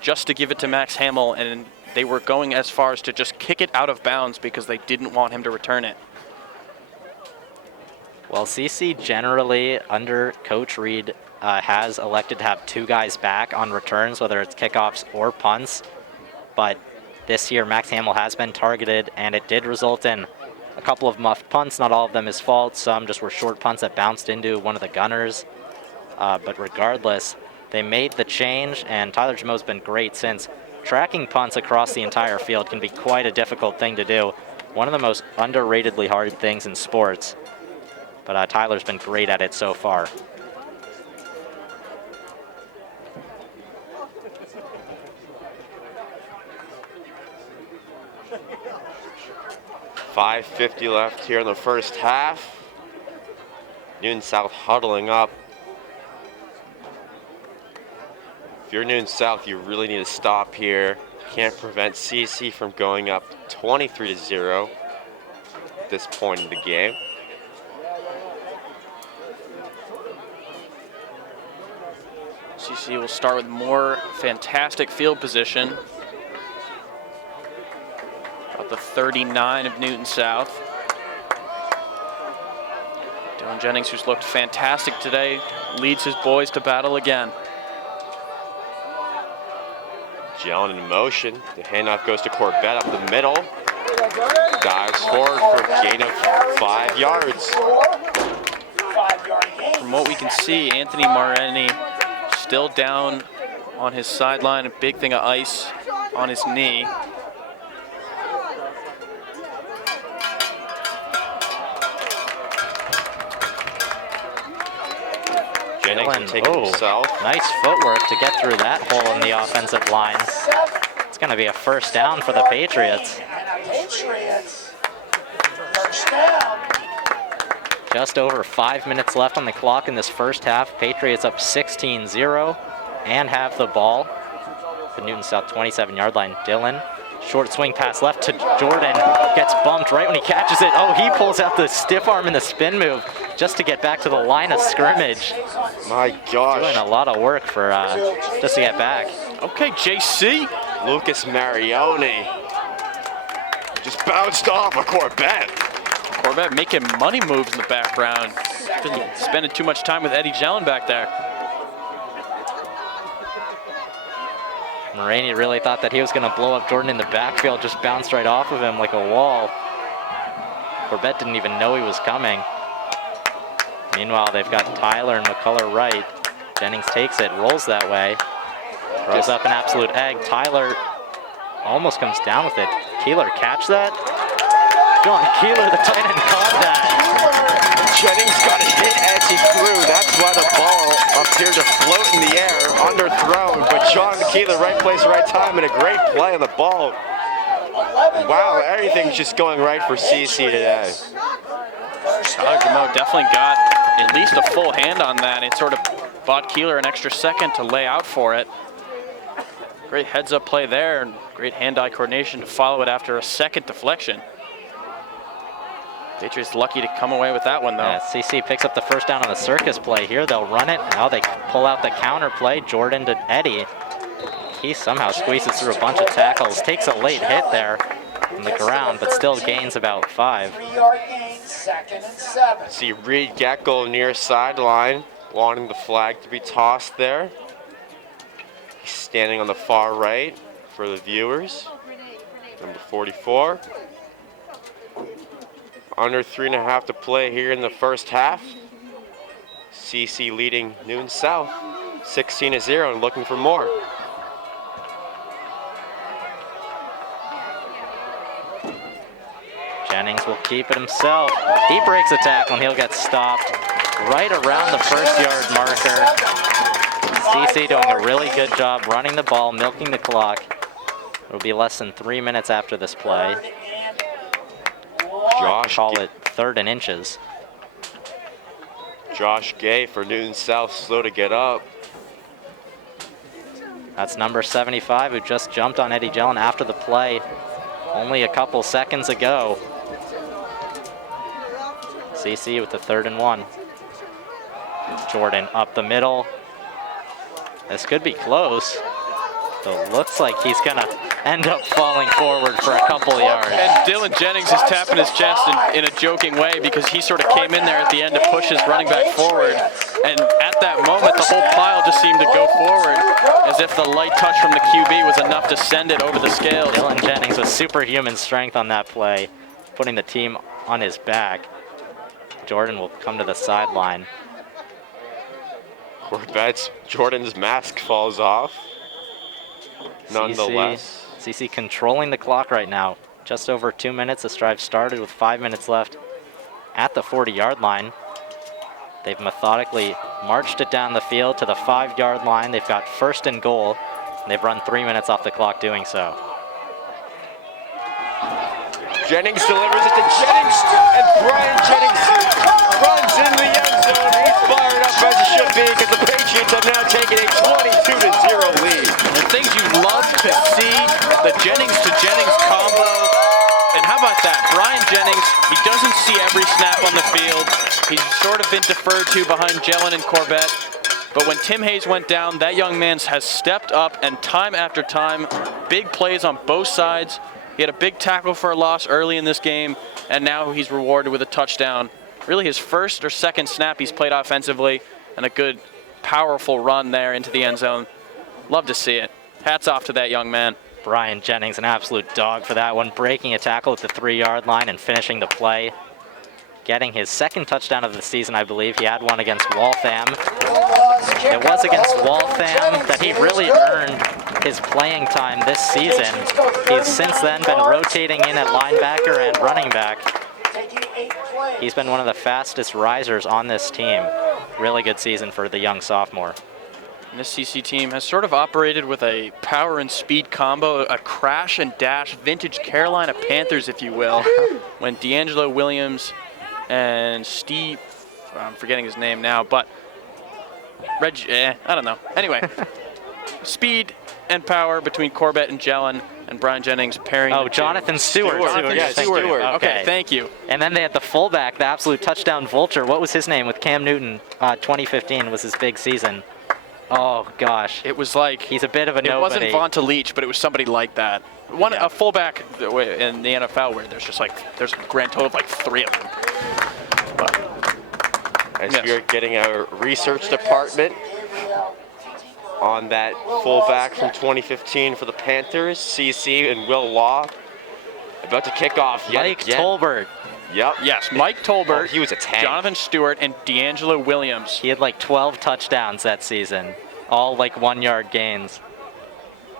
just to give it to Max Hamill, and they were going as far as to just kick it out of bounds because they didn't want him to return it. Well, CC generally, under Coach Reed, has elected to have 2 guys back on returns, whether it's kickoffs or punts. But this year, Max Hamill has been targeted, and it did result in a couple of muffed punts. Not all of them his fault. Some just were short punts that bounced into one of the gunners. But regardless, they made the change, and Tyler Jamo's been great since. Tracking punts across the entire field can be quite a difficult thing to do. One of the most underratedly hard things in sports. But Tyler's been great at it so far. .550 left here in the first half. Newton South huddling up. If you're Newton South, you really need to stop here. Can't prevent CC from going up 23-0 at this point in the game. CC will start with more fantastic field position. About the 39 of Newton South. Dylan Jennings, who's looked fantastic today, leads his boys to battle again. Jalen in motion. The handoff goes to Corbett up the middle. Dives forward for a gain of 5 yards. From what we can see, Anthony Marini still down on his sideline, a big thing of ice on his knee. Jennings will take it himself. Nice footwork to get through that hole in the offensive line. It's going to be a first down for the Patriots. Just over 5 minutes left on the clock in this first half. Patriots up 16-0 and have the ball. The Newton South 27-yard line. Dylan, short swing pass left to Jordan. Gets bumped right when he catches it. Oh, he pulls out the stiff arm and the spin move just to get back to the line of scrimmage. My gosh. Doing a lot of work for just to get back. Okay, JC. Lucas Marioni just bounced off a Corbett. Corbett making money moves in the background. Been spending too much time with Eddie Jelen back there. Marini really thought that he was going to blow up Jordan in the backfield, just bounced right off of him like a wall. Corbett didn't even know he was coming. Meanwhile, they've got Tyler and McCullough right. Jennings takes it, rolls that way. Throws up an absolute egg. Tyler almost comes down with it. Keeler catch that? John Keeler, the tight end, caught that. Jennings got a hit as he threw. That's why the ball appeared to float in the air, underthrown. But John Keeler, right place, right time, and a great play on the ball. Wow, everything's just going right for CC today. Tyler Jamo definitely got at least a full hand on that. It sort of bought Keeler an extra second to lay out for it. Great heads-up play there, and great hand-eye coordination to follow it after a second deflection. Patriots lucky to come away with that one, though. Yeah, CC picks up the first down on the circus play here. They'll run it. Now they pull out the counter play. Jordan to Eddie. He somehow squeezes through a bunch of tackles. Takes a late hit there on the ground, but still gains about 5. 3-yard gain, 2nd and 7. See Reed Geckel near sideline, wanting the flag to be tossed there. He's standing on the far right for the viewers. Number 44. Under 3.5 to play here in the first half. CC leading Newton South 16-0 and looking for more. Jennings will keep it himself. He breaks a tackle and he'll get stopped right around the first-yard marker. CC doing a really good job running the ball, milking the clock. It'll be less than 3 minutes after this play. Call it 3rd and inches. Josh Gay for Newton South, slow to get up. That's number 75 who just jumped on Eddie Jellin after the play only a couple seconds ago. CC with the 3rd and 1. Jordan up the middle. This could be close. So it looks like he's gonna end up falling forward for a couple yards. And Dylan Jennings is tapping his chest in a joking way because he sort of came in there at the end to push his running back forward. And at that moment, the whole pile just seemed to go forward as if the light touch from the QB was enough to send it over the scales. Dylan Jennings with superhuman strength on that play, putting the team on his back. Jordan will come to the sideline. Corbett's Jordan's mask falls off. Nonetheless. CC controlling the clock right now. Just over 2 minutes. This drive started with 5 minutes left at the 40-yard line. They've methodically marched it down the field to the 5-yard line. They've got 1st and goal. And they've run 3 minutes off the clock doing so. Jennings delivers it to Jennings, and Brian Jennings runs in the end zone. He's fired up as he should be because the Patriots have now taken a 22-0 lead. The things you love to see, the Jennings to Jennings combo. And how about that? Brian Jennings, he doesn't see every snap on the field. He's sort of been deferred to behind Jellin and Corbett. But when Tim Hayes went down, that young man has stepped up, and time after time, big plays on both sides. He had a big tackle for a loss early in this game, and now he's rewarded with a touchdown. Really his 1st or 2nd snap he's played offensively, and a good, powerful run there into the end zone. Love to see it. Hats off to that young man. Brian Jennings, an absolute dog for that one, breaking a tackle at the 3-yard line and finishing the play. Getting his 2nd touchdown of the season, I believe. He had one against Waltham. It was against Waltham that he really earned his playing time this season. He's since then been rotating in at linebacker and running back. He's been one of the fastest risers on this team. Really good season for the young sophomore. And this CC team has sort of operated with a power and speed combo, a crash and dash, vintage Carolina Panthers, if you will, when D'Angelo Williams and Steve, I'm forgetting his name now, but I don't know. Anyway, speed and power between Corbett and Jellin and Brian Jennings pairing. Oh, Jonathan Stewart. Stewart. Okay, Okay, thank you. And then they had the fullback, the absolute touchdown vulture. What was his name with Cam Newton? 2015 was his big season. Oh, gosh. It was like... He's a bit of a nobody. It wasn't Vonta Leach, but it was somebody like that. A fullback in the NFL where there's a grand total of like 3 of them. As we're getting our research department on that fullback from 2015 for the Panthers, CC and Will Law about to kick off yet Mike again. Tolbert. Yep. Yes, Mike Tolbert. Oh, he was a tank. Jonathan Stewart and D'Angelo Williams. He had like 12 touchdowns that season, all like 1-yard gains.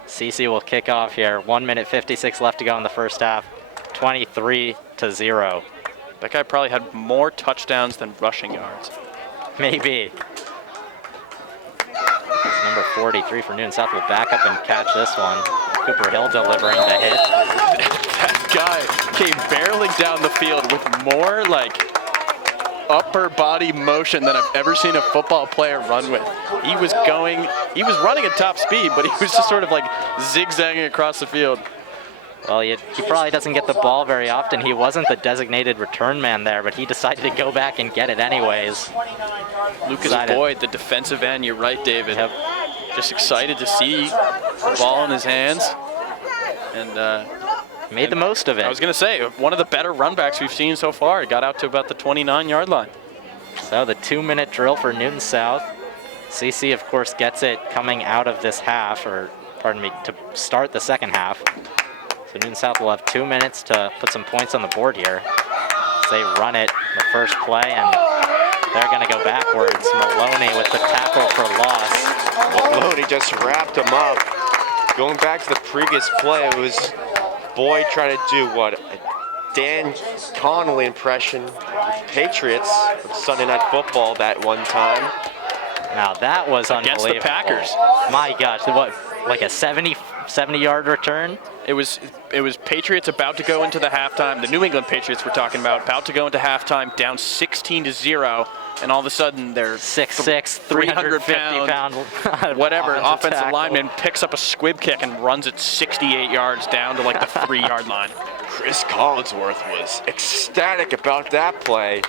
CC will kick off here. 1 minute 56 left to go in the first half. 23-0. That guy probably had more touchdowns than rushing yards. Maybe. It's number 43 for Newton South will back up and catch this one. Cooper Hill delivering the hit. That guy came barreling down the field with more like upper body motion than I've ever seen a football player run with. He was running at top speed, but he was just sort of like zigzagging across the field. Well, he probably doesn't get the ball very often. He wasn't the designated return man there, but he decided to go back and get it anyways. Lucas Boyd, the defensive end. You're right, David. Yep. Just excited to see the ball in his hands. And made the most of it. I was going to say, one of the better run backs we've seen so far. He got out to about the 29-yard line. So the 2-minute drill for Newton South. CC, of course, gets it coming out of this half, or pardon me, to start the second half. So Newton South will have 2 minutes to put some points on the board here. Patriots. They run it the first play, and they're going to go backwards. Maloney with the tackle for loss. Maloney just wrapped him up. Going back to the previous play, it was Boyd trying to do what? A Dan Connolly impression. Patriots from Sunday Night Football that one time. Now that was Against unbelievable. the Packers. My gosh, what, like a 70-yard return? It was Patriots about to go into the halftime. The New England Patriots we're talking about to go into halftime, down 16-0, and all of a sudden they're 6'6", 350-pound, whatever offensive lineman picks up a squib kick and runs it 68 yards down to like the 3-yard line. Chris Collinsworth was ecstatic about that play.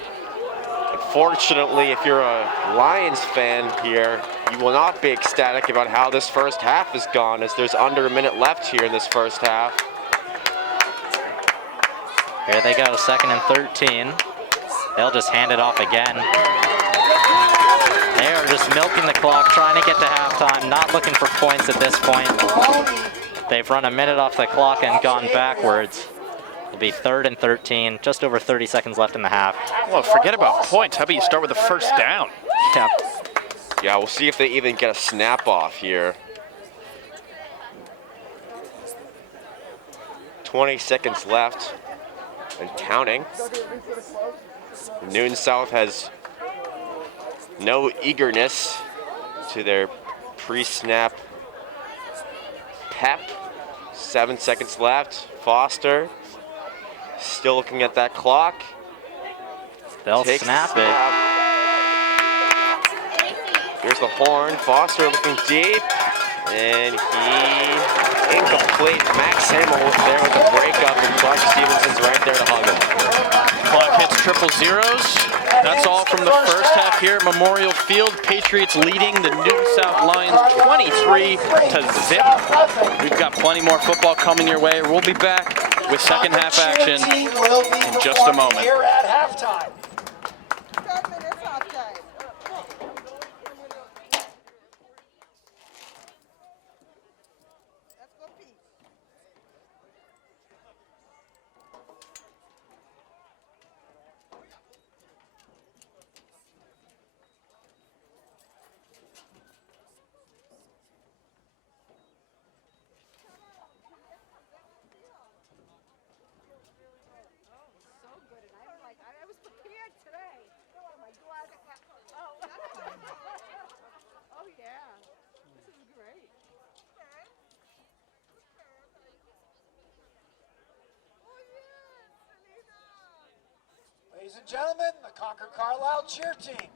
Unfortunately, if you're a Lions fan here, you will not be ecstatic about how this first half has gone, as there's under a minute left here in this first half. Here they go, 2nd and 13. They'll just hand it off again. They are just milking the clock, trying to get to halftime, not looking for points at this point. They've run a minute off the clock and gone backwards. It'll be 3rd and 13, just over 30 seconds left in the half. Well, forget about points. How about you start with the first down? Yep. Yeah, we'll see if they even get a snap off here. 20 seconds left and counting. Newton South has no eagerness to their pre-snap pep. 7 seconds left. Foster still looking at that clock. They'll snap it. Here's the horn. Foster looking deep. And he incomplete. Max Hamill there with the breakup, and Clark Stevenson's right there to hug him. Clock hits 000. That's all from the first half here at Memorial Field. Patriots leading the Newton South Lions 23-0. We've got plenty more football coming your way. We'll be back with second half action in just a moment. Here at halftime. 10 minutes half time. Let's go Pete. I was prepared today. Oh my God. Oh yeah. This is great. Oh yeah, Selena. Ladies and gentlemen, the Concord Carlisle cheer team.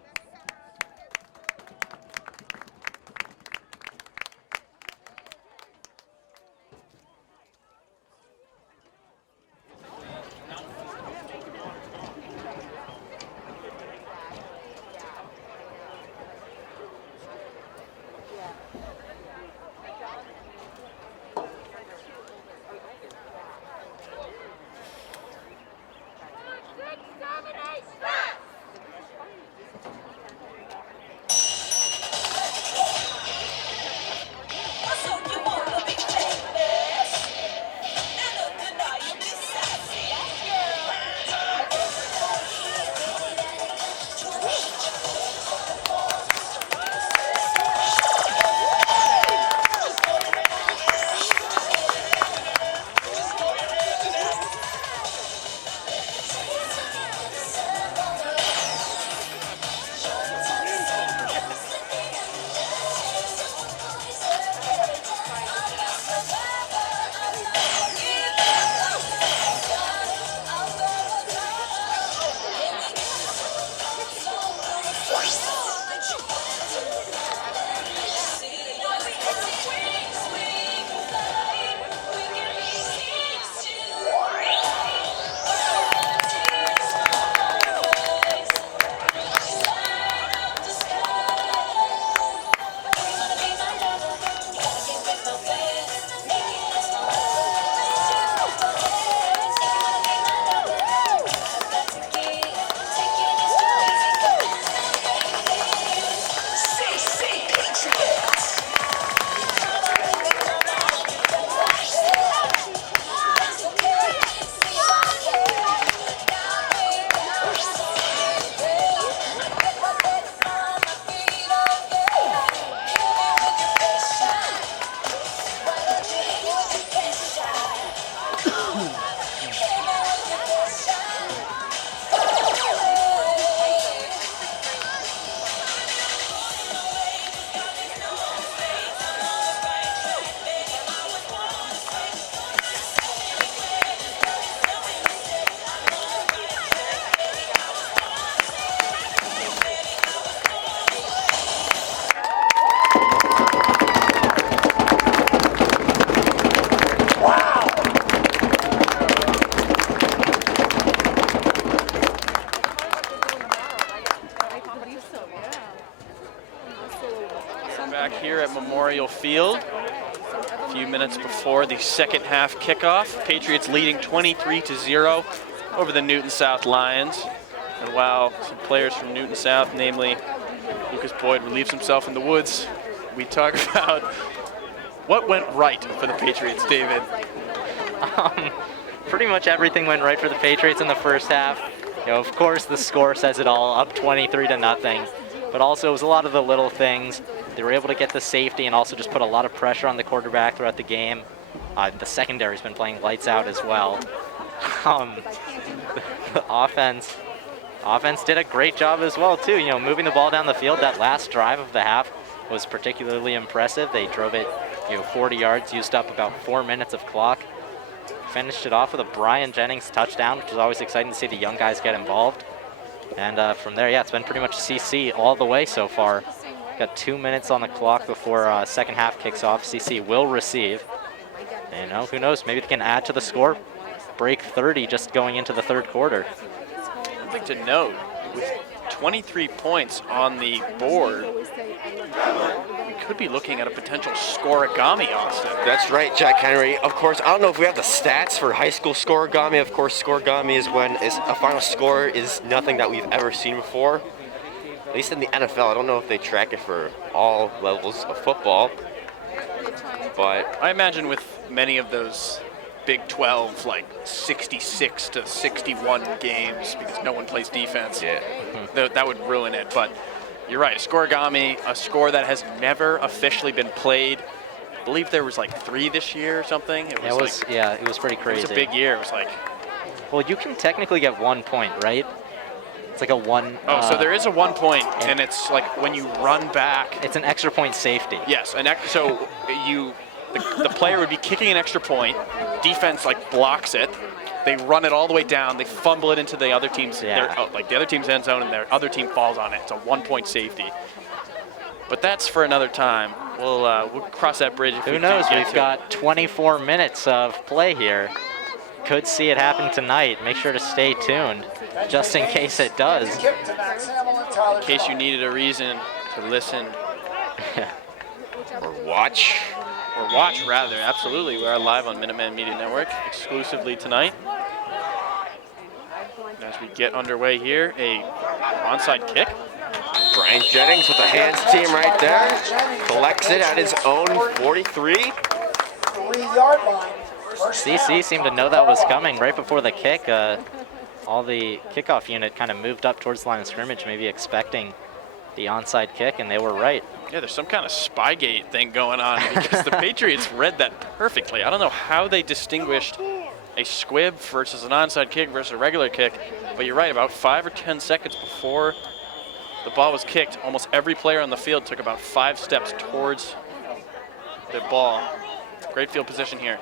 field. A few minutes before the second half kickoff. Patriots leading 23-0 over the Newton South Lions. And while some players from Newton South, namely Lucas Boyd, relieves himself in the woods, we talk about what went right for the Patriots, David. Pretty much everything went right for the Patriots in the first half. You know, of course, the score says it all, up 23-0. But also, it was a lot of the little things. They were able to get the safety and also just put a lot of pressure on the quarterback throughout the game. The secondary's been playing lights out as well. The offense did a great job as well too. You know, moving the ball down the field. That last drive of the half was particularly impressive. They drove it, 40 yards, used up about 4 minutes of clock. Finished it off with a Brian Jennings touchdown, which is always exciting to see the young guys get involved. And from there, yeah, it's been pretty much CC all the way so far. Got 2 minutes on the clock before second half kicks off. CC will receive. And who knows, maybe they can add to the score. Break 30 just going into the third quarter. Something to note, with 23 points on the board, we could be looking at a potential scoregami, Austin. That's right, Jack Henry. Of course, I don't know if we have the stats for high school scoregami. Of course, scoregami is when a final score is nothing that we've ever seen before. At least in the NFL, I don't know if they track it for all levels of football. But I imagine with many of those Big 12, like 66 to 61 games, because no one plays defense, yeah, that would ruin it. But you're right, scoregami, a score that has never officially been played. I believe there was like 3 this year or something. It was pretty crazy. It was a big year. It was like, well, you can technically get 1 point, right? It's like a one. Oh, so there is a 1 point, and it's like when you run back. It's an extra point safety. Yes, so the player would be kicking an extra point. Defense blocks it. They run it all the way down. They fumble it into the other team's the other team's end zone, and their other team falls on it. It's a 1 point safety. But that's for another time. We'll cross that bridge. If Who knows? We've got 24 minutes of play here. Could see it happen tonight. Make sure to stay tuned, just in case it does. In case you needed a reason to listen. or watch. Or watch, rather. Absolutely. We are live on Minuteman Media Network exclusively tonight. As we get underway here, a onside kick. Brian Jennings with the hands team right there. Collects it at his own 43. 3-yard line. CC seemed to know that was coming right before the kick. All the kickoff unit kind of moved up towards the line of scrimmage, maybe expecting the onside kick, and they were right. Yeah, there's some kind of Spygate thing going on because the Patriots read that perfectly. I don't know how they distinguished a squib versus an onside kick versus a regular kick, but you're right, about 5 or 10 seconds before the ball was kicked, almost every player on the field took about 5 steps towards the ball. Great field position here.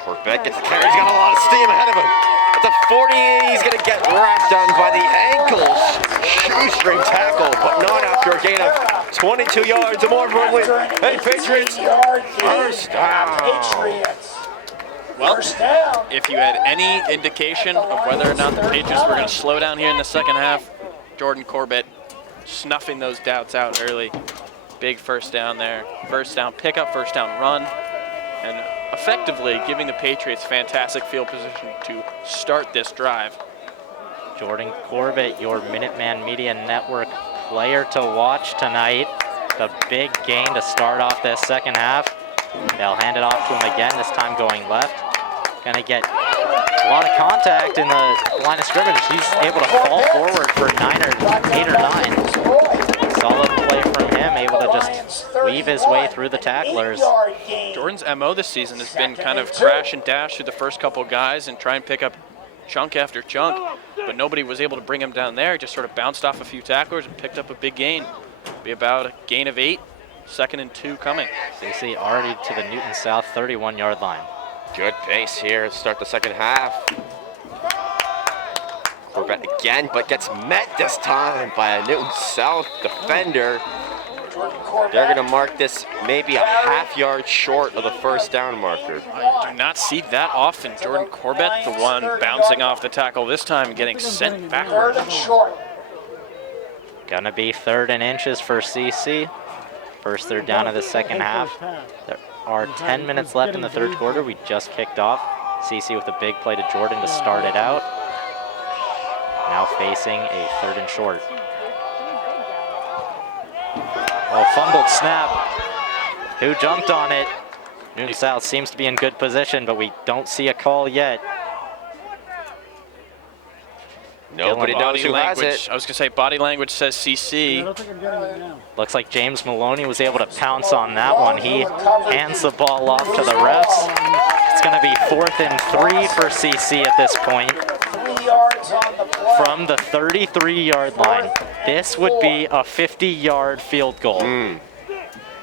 Corbett gets the carry. He's got a lot of steam ahead of him. At the 40, he's going to get wrapped on by the ankles. Shoestring tackle, but not after a gain of 22 yards or more for a win. Hey, Patriots, first down. Well, if you had any indication of whether or not the Patriots were going to slow down here in the second half, Jordan Corbett snuffing those doubts out early. Big first down there. First down pickup, first down run, and effectively giving the Patriots fantastic field position to start this drive. Jordan Corbett, your Minuteman Media Network player to watch tonight. The big gain to start off this second half. They'll hand it off to him again, this time going left. Gonna get a lot of contact in the line of scrimmage. He's able to fall forward for 8 or 9. Solid play from him, able to just weave his way through the tacklers. Jordan's MO this season has been kind of crash and dash through the first couple guys and try and pick up chunk after chunk, but nobody was able to bring him down there. He just sort of bounced off a few tacklers and picked up a big gain. Be about a gain of 8, 2nd and 2 coming. So you see already to the Newton South 31-yard line. Good pace here to start the second half. Corbett again, but gets met this time by a Newton South defender. They're going to mark this maybe a half-yard short of the first down marker. I do not see that often. Jordan Corbett, the one bouncing off the tackle this time and getting sent backwards. Gonna be 3rd and inches for CC. First third down of the second half. There are 10 minutes left in the third quarter. We just kicked off. CC with a big play to Jordan to start it out. Now facing a 3rd and short. Oh, fumbled snap. Who jumped on it? Newton South seems to be in good position, but we don't see a call yet. Nobody knows who has it. I was gonna say body language says CC. I don't think I'm getting it now. Looks like James Maloney was able to pounce on that one. He hands the ball off to the refs. It's gonna be 4th and 3 for CC at this point. 3 yards on the play. From the 33-yard line. This would be a 50-yard field goal.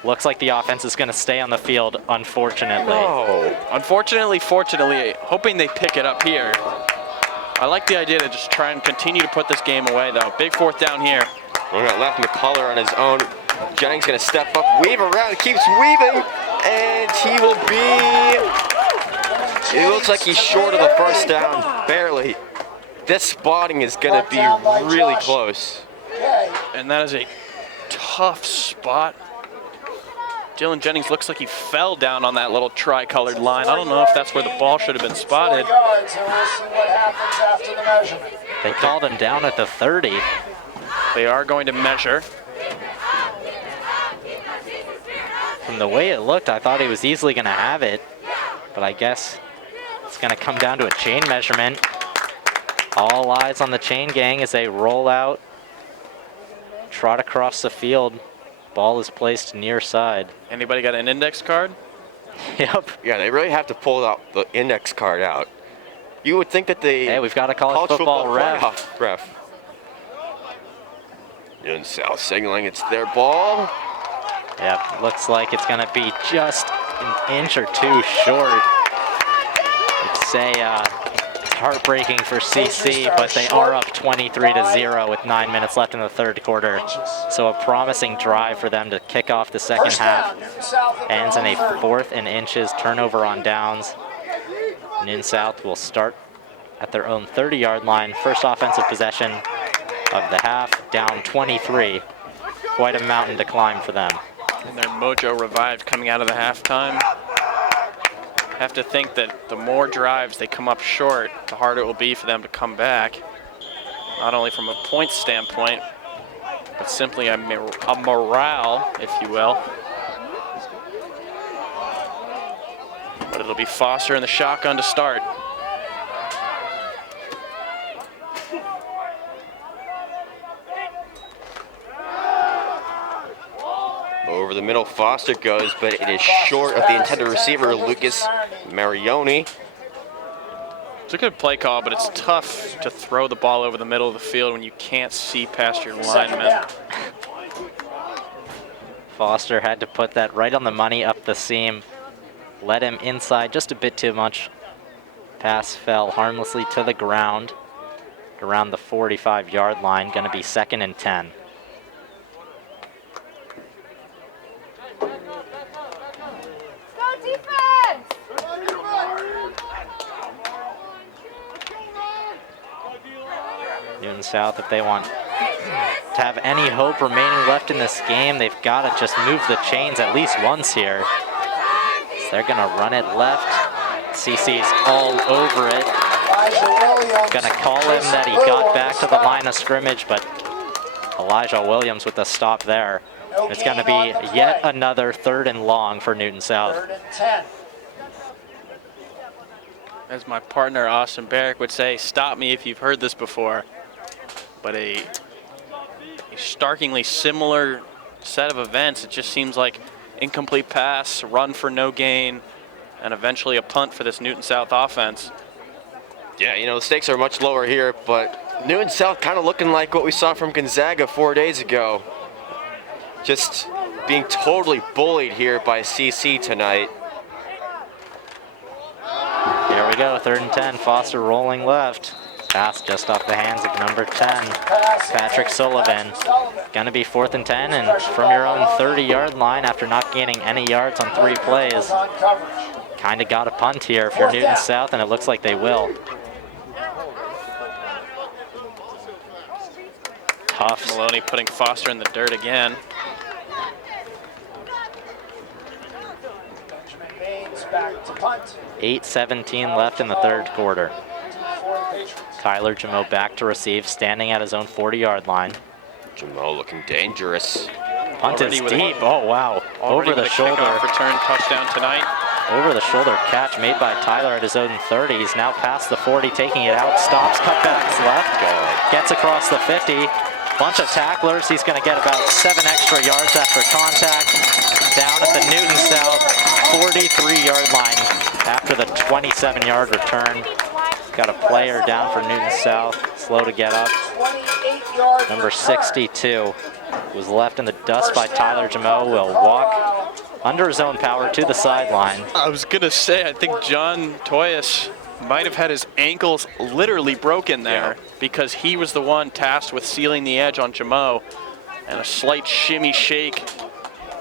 Looks like the offense is gonna stay on the field, unfortunately. Oh. Unfortunately, fortunately, hoping they pick it up here. I like the idea to just try and continue to put this game away, though. Big 4th down here. We got left McCullough on his own. Jennings gonna step up, weave around, keeps weaving, and he will be. It looks like he's short of the first down, barely. This spotting is gonna be really close. And that is a tough spot. Dylan Jennings looks like he fell down on that little tri-colored line. I don't know if that's where the ball should have been spotted. 4 yards, and we'll see what happens after the measurement. They called him down at the 30. They are going to measure. From the way it looked, I thought he was easily gonna have it, but I guess it's gonna come down to a chain measurement. All eyes on the chain gang as they roll out, trot across the field. Ball is placed near side. Anybody got an index card? Yep. Yeah, they really have to pull out the index card out. You would think that the Hey, we've got a college football ref. playoff ref. Newton South signaling it's their ball. Yep, looks like it's gonna be just an inch or two short. It's heartbreaking for CC, but they are up 23-0 with 9 minutes left in the third quarter. So a promising drive for them to kick off the second half. Ends in a 4th and inches, turnover on downs. Newton South will start at their own 30-yard line. First offensive possession of the half, down 23. Quite a mountain to climb for them. And their mojo revived coming out of the halftime. Have to think that the more drives they come up short, the harder it will be for them to come back. Not only from a point standpoint, but simply a morale, if you will. But it'll be Foster in the shotgun to start. Over the middle, Foster goes, but it is short of the intended receiver, Lucas Marioni. It's a good play call, but it's tough to throw the ball over the middle of the field when you can't see past your linemen. Foster had to put that right on the money up the seam. Led him inside just a bit too much. Pass fell harmlessly to the ground around the 45-yard line. Going to be 2nd and 10. Newton South, if they want to have any hope remaining left in this game, they've got to just move the chains at least once here. So they're going to run it left. CC's all over it. Going to call him that he got back to the line of scrimmage, but Elijah Williams with the stop there. It's going to be yet another 3rd and long for Newton South. 3rd and 10. As my partner Austin Barrick would say, stop me if you've heard this before. But a starkingly similar set of events. It just seems like incomplete pass, run for no gain, and eventually a punt for this Newton South offense. Yeah, you know, the stakes are much lower here, but Newton South kind of looking like what we saw from Gonzaga 4 days ago. Just being totally bullied here by CC tonight. Here we go, 3rd and 10, Foster rolling left. Pass just off the hands of number 10, Patrick Sullivan. Gonna be 4th and 10, and from your own 30-yard line after not gaining any yards on 3 plays. Kinda got a punt here if you're Newton South, and it looks like they will. Tough. Maloney putting Foster in the dirt again. back to punt 8:17 left in the third quarter. for the Patriots. Kyler Jamo back to receive, standing at his own 40-yard line. Jamo looking dangerous. Punt is Already with a- deep. Oh, wow. Already Over the with a shoulder. kickoff return touchdown tonight. Over the shoulder catch made by Tyler at his own 30. He's now past the 40, taking it out. Stops, cutbacks left. Gets across the 50. Bunch of tacklers. He's going to get about 7 extra yards after contact. Down at the Newton South 43-yard line after the 27-yard return. Got a player down for Newton South. Slow to get up. 28-yard Number 62 was left in the dust by Tyler Jamo. Will walk under his own power to the sideline. I was going to say, I think John Toyas might have had his ankles literally broken there because he was the one tasked with sealing the edge on Jamo, and a slight shimmy shake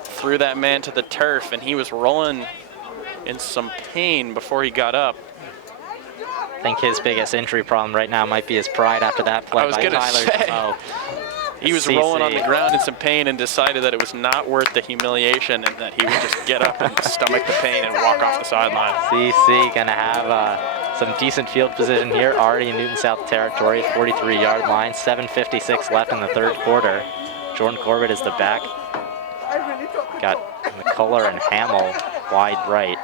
threw that man to the turf, and he was rolling in some pain before he got up. I think his biggest injury problem right now might be his pride after that play I was by gonna Tyler say. Jamo. He was rolling on the ground in some pain and decided that it was not worth the humiliation and that he would just get up and stomach the pain and walk off the sideline. CC gonna have some decent field position here, already in Newton South territory, 43-yard line, 7:56 left in the third quarter. Jordan Corbett is the back. Got McCullough and Hamill wide right.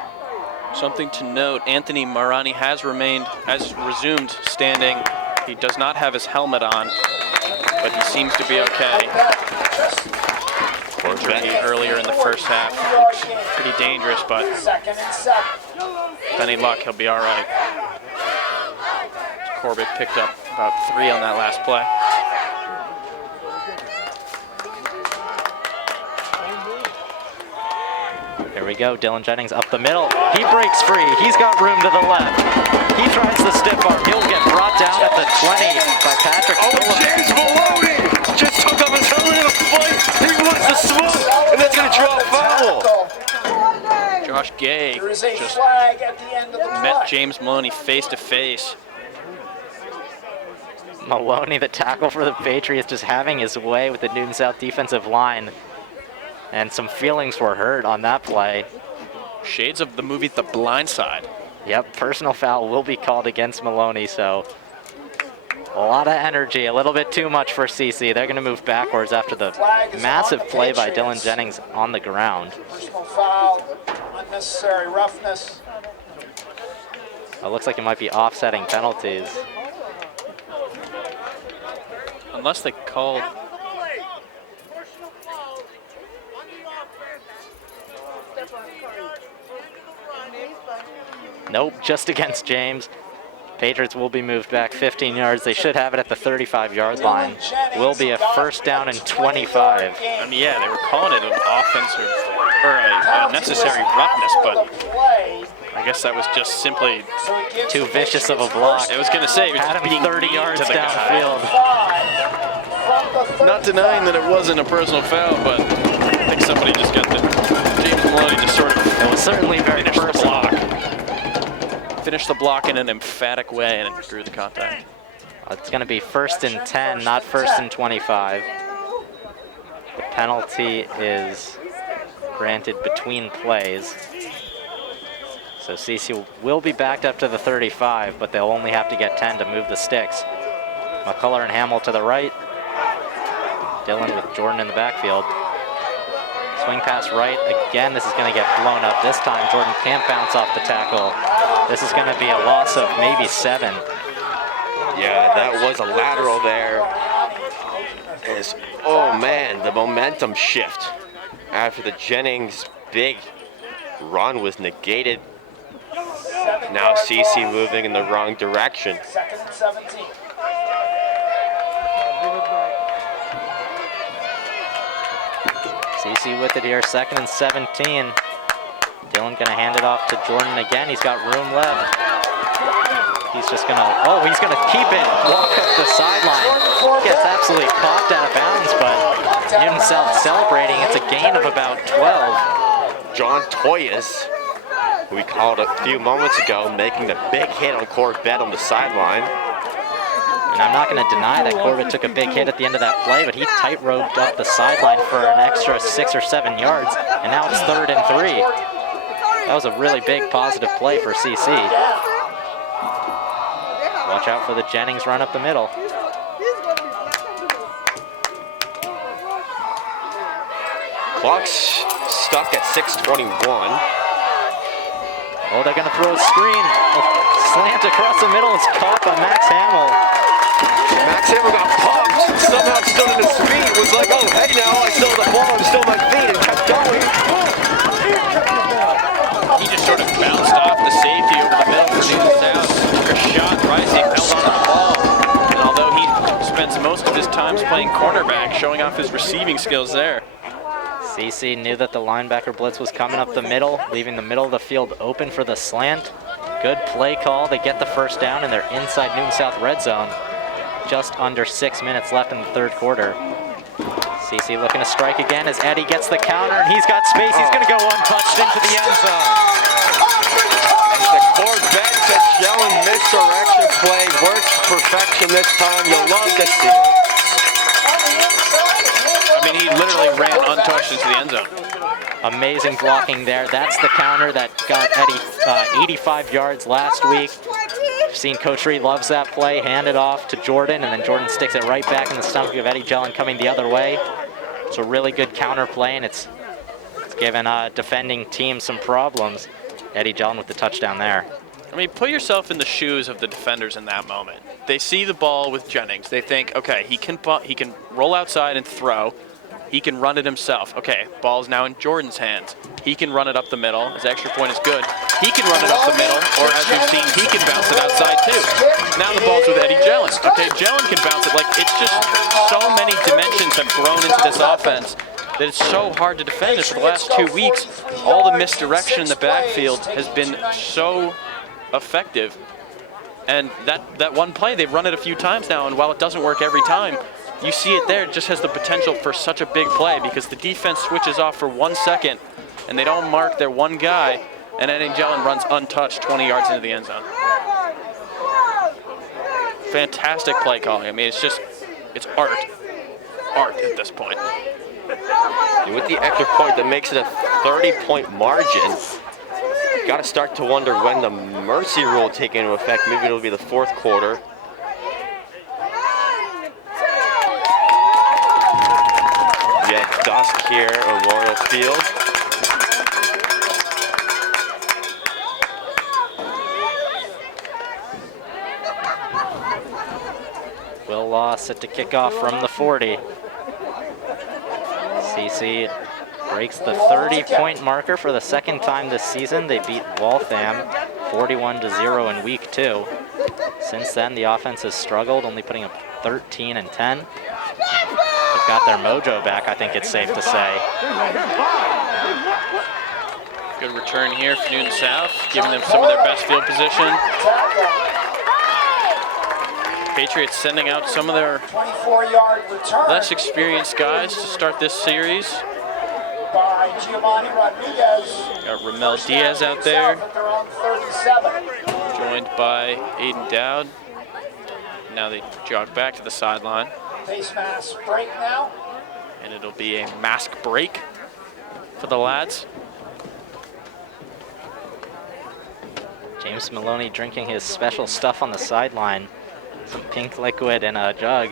Something to note, Anthony Marani has resumed standing. He does not have his helmet on, but he seems to be okay. Injury earlier in the first half, pretty dangerous, but second and 7. with any luck, he'll be all right. Corbett picked up about 3 on that last play. Here we go, Dylan Jennings up the middle. He breaks free, he's got room to the left. He tries the stiff arm, he'll get brought down at the 20 by Patrick. James Maloney just took off his helmet in a fight. He wants to smoke, and that's going to draw a foul. Josh Gay There is a just flag at the end of the met play. James Maloney face to face. Maloney, the tackle for the Patriots, just having his way with the Newton South defensive line. And some feelings were hurt on that play. Shades of the movie The Blind Side. Yep, personal foul will be called against Maloney, so a lot of energy, a little bit too much for CC. They're going to move backwards after the massive play by Dylan Jennings on the ground. Personal foul, unnecessary roughness. It looks like it might be offsetting penalties. Unless they called. Nope, just against James. Patriots will be moved back 15 yards. They should have it at the 35-yard line. Will be a first down and 25. I mean, yeah, they were calling it an offensive or a necessary roughness, but I guess that was just simply Too vicious of a block. I was going to say, it was Had him being 30 mean yards to the guy. downfield. Not denying that it wasn't a personal foul, but I think somebody just got the James Maloney just sort of It was certainly very finished the personal. block. Finished the block in an emphatic way and drew the contact. It's going to be first and 10, not first and 25. The penalty is granted between plays. So CC will be backed up to the 35, but they'll only have to get 10 to move the sticks. McCullough and Hamill to the right. Dylan with Jordan in the backfield. Swing pass right. Again, this is going to get blown up. This time, Jordan can't bounce off the tackle. This is going to be a loss of maybe 7. Yeah, that was a lateral there. Oh man, the momentum shift after the Jennings big run was negated. Now CC moving in the wrong direction. Second and 17. CC with it here, second and 17. Dylan gonna hand it off to Jordan again. He's got room left. He's just gonna, he's gonna keep it, walk up the sideline. Gets absolutely popped out of bounds, but Newton South celebrating. It's a gain of about 12. John Toyas, who we called a few moments ago, making the big hit on Corbett on the sideline. And I'm not gonna deny that Corbett took a big hit at the end of that play, but he tight-roped up the sideline for an extra 6 or 7 yards, and now it's third and 3. That was a really big positive play for CC. Watch out for the Jennings run up the middle. Clock's stuck at 6:21. Oh, they're going to throw a screen. A slant across the middle is caught by Max Hamill. Max Hamill got pumped, somehow stood on his feet, was like, oh, hey now, I still have the ball, I'm still on my feet, and kept going. He just sort of bounced off the safety over the middle for Newton South. Rashad Rising held on to the ball. And although he spends most of his times playing cornerback, showing off his receiving skills there. CC knew that the linebacker blitz was coming up the middle, leaving the middle of the field open for the slant. Good play call. They get the first down, and they're inside Newton South red zone. Just under 6 minutes left in the third quarter. CC looking to strike again as Eddie gets the counter, and he's got space. He's going to go untouched into the end zone. As the Corvette to Jellen misdirection play works to perfection this time. You'll love to see it. I mean, he literally ran untouched into the end zone. Amazing blocking there. That's the counter that got Eddie 85 yards last week. Seen Coach Reed loves that play. Hand it off to Jordan, and then Jordan sticks it right back in the stomach of Eddie Jellen coming the other way. It's a really good counter play, and it's given defending team some problems. Eddie Jellen with the touchdown there. I mean, put yourself in the shoes of the defenders in that moment. They see the ball with Jennings. They think, okay, he can roll outside and throw. He can run it himself. Okay, ball's now in Jordan's hands. He can run it up the middle. His extra point is good. He can run it up the middle, or as we've seen, he can bounce it outside too. Now the ball's with Eddie Jellen. Okay, Jellen can bounce it. Like, it's just so many dimensions have grown into this offense that it's so hard to defend. And for the last 2 weeks, all the misdirection in the backfield has been so effective. And that one play, they've run it a few times now, and while it doesn't work every time, you see it there. It just has the potential for such a big play because the defense switches off for 1 second, and they don't mark their one guy, and Eddie Jellen runs untouched 20 yards into the end zone. Fantastic play calling. I mean, it's art at this point. And with the extra point that makes it a 30-point margin, got to start to wonder when the mercy rule will take into effect. Maybe it'll be the fourth quarter. Yeah, dusk here at Memorial Field. Will Law set to kick off from the 40. CC breaks the 30-point marker for the second time this season. They beat Waltham 41-0 in week 2. Since then, the offense has struggled, only putting up 13 and 10. They've got their mojo back, I think it's safe to say. Good return here for Newton South, giving them some of their best field position. Patriots sending out some of their less experienced guys to start this series. Got Ramel Diaz out there, joined by Aiden Dowd. Now they jog back to the sideline. Face mask break now. And it'll be a mask break for the lads. James Maloney drinking his special stuff on the sideline. Some pink liquid in a jug.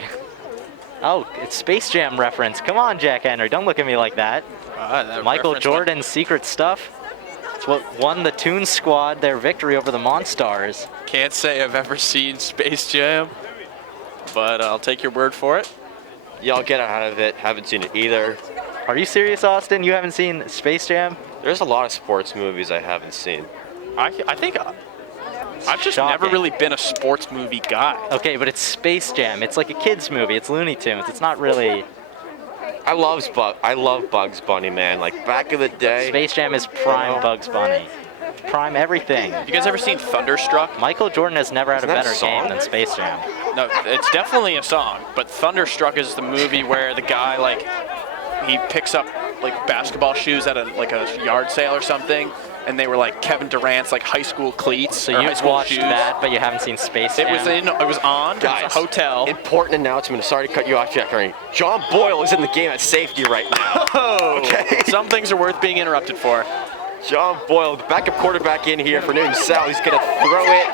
Oh, it's Space Jam reference. Come on, Jack Henry, don't look at me like that. Michael Jordan's secret stuff. It's what won the Toon Squad their victory over the Monstars. Can't say I've ever seen Space Jam, but I'll take your word for it. Y'all get out of it. Haven't seen it either. Are you serious, Austin? You haven't seen Space Jam? There's a lot of sports movies I haven't seen. I think I've just never really been a sports movie guy. Okay, but it's Space Jam. It's like a kid's movie. It's Looney Tunes. It's not really... I love Bugs Bunny, man. Like, back in the day. Space Jam is prime Bugs Bunny. Prime everything. Have you guys ever seen Thunderstruck? Michael Jordan has never had a better game than Space Jam. No, it's definitely a song, but Thunderstruck is the movie where the guy, like, he picks up, like, basketball shoes at a yard sale or something, and they were like Kevin Durant's like high school cleats. So you've watched that, but you haven't seen Space Jam? It was on. Guys, it was a hotel. Important announcement. Sorry to cut you off, Jack Henry. John Boyle is in the game at safety right now. Okay. Some things are worth being interrupted for. John Boyle, the backup quarterback in here for Newton South. He's going to throw it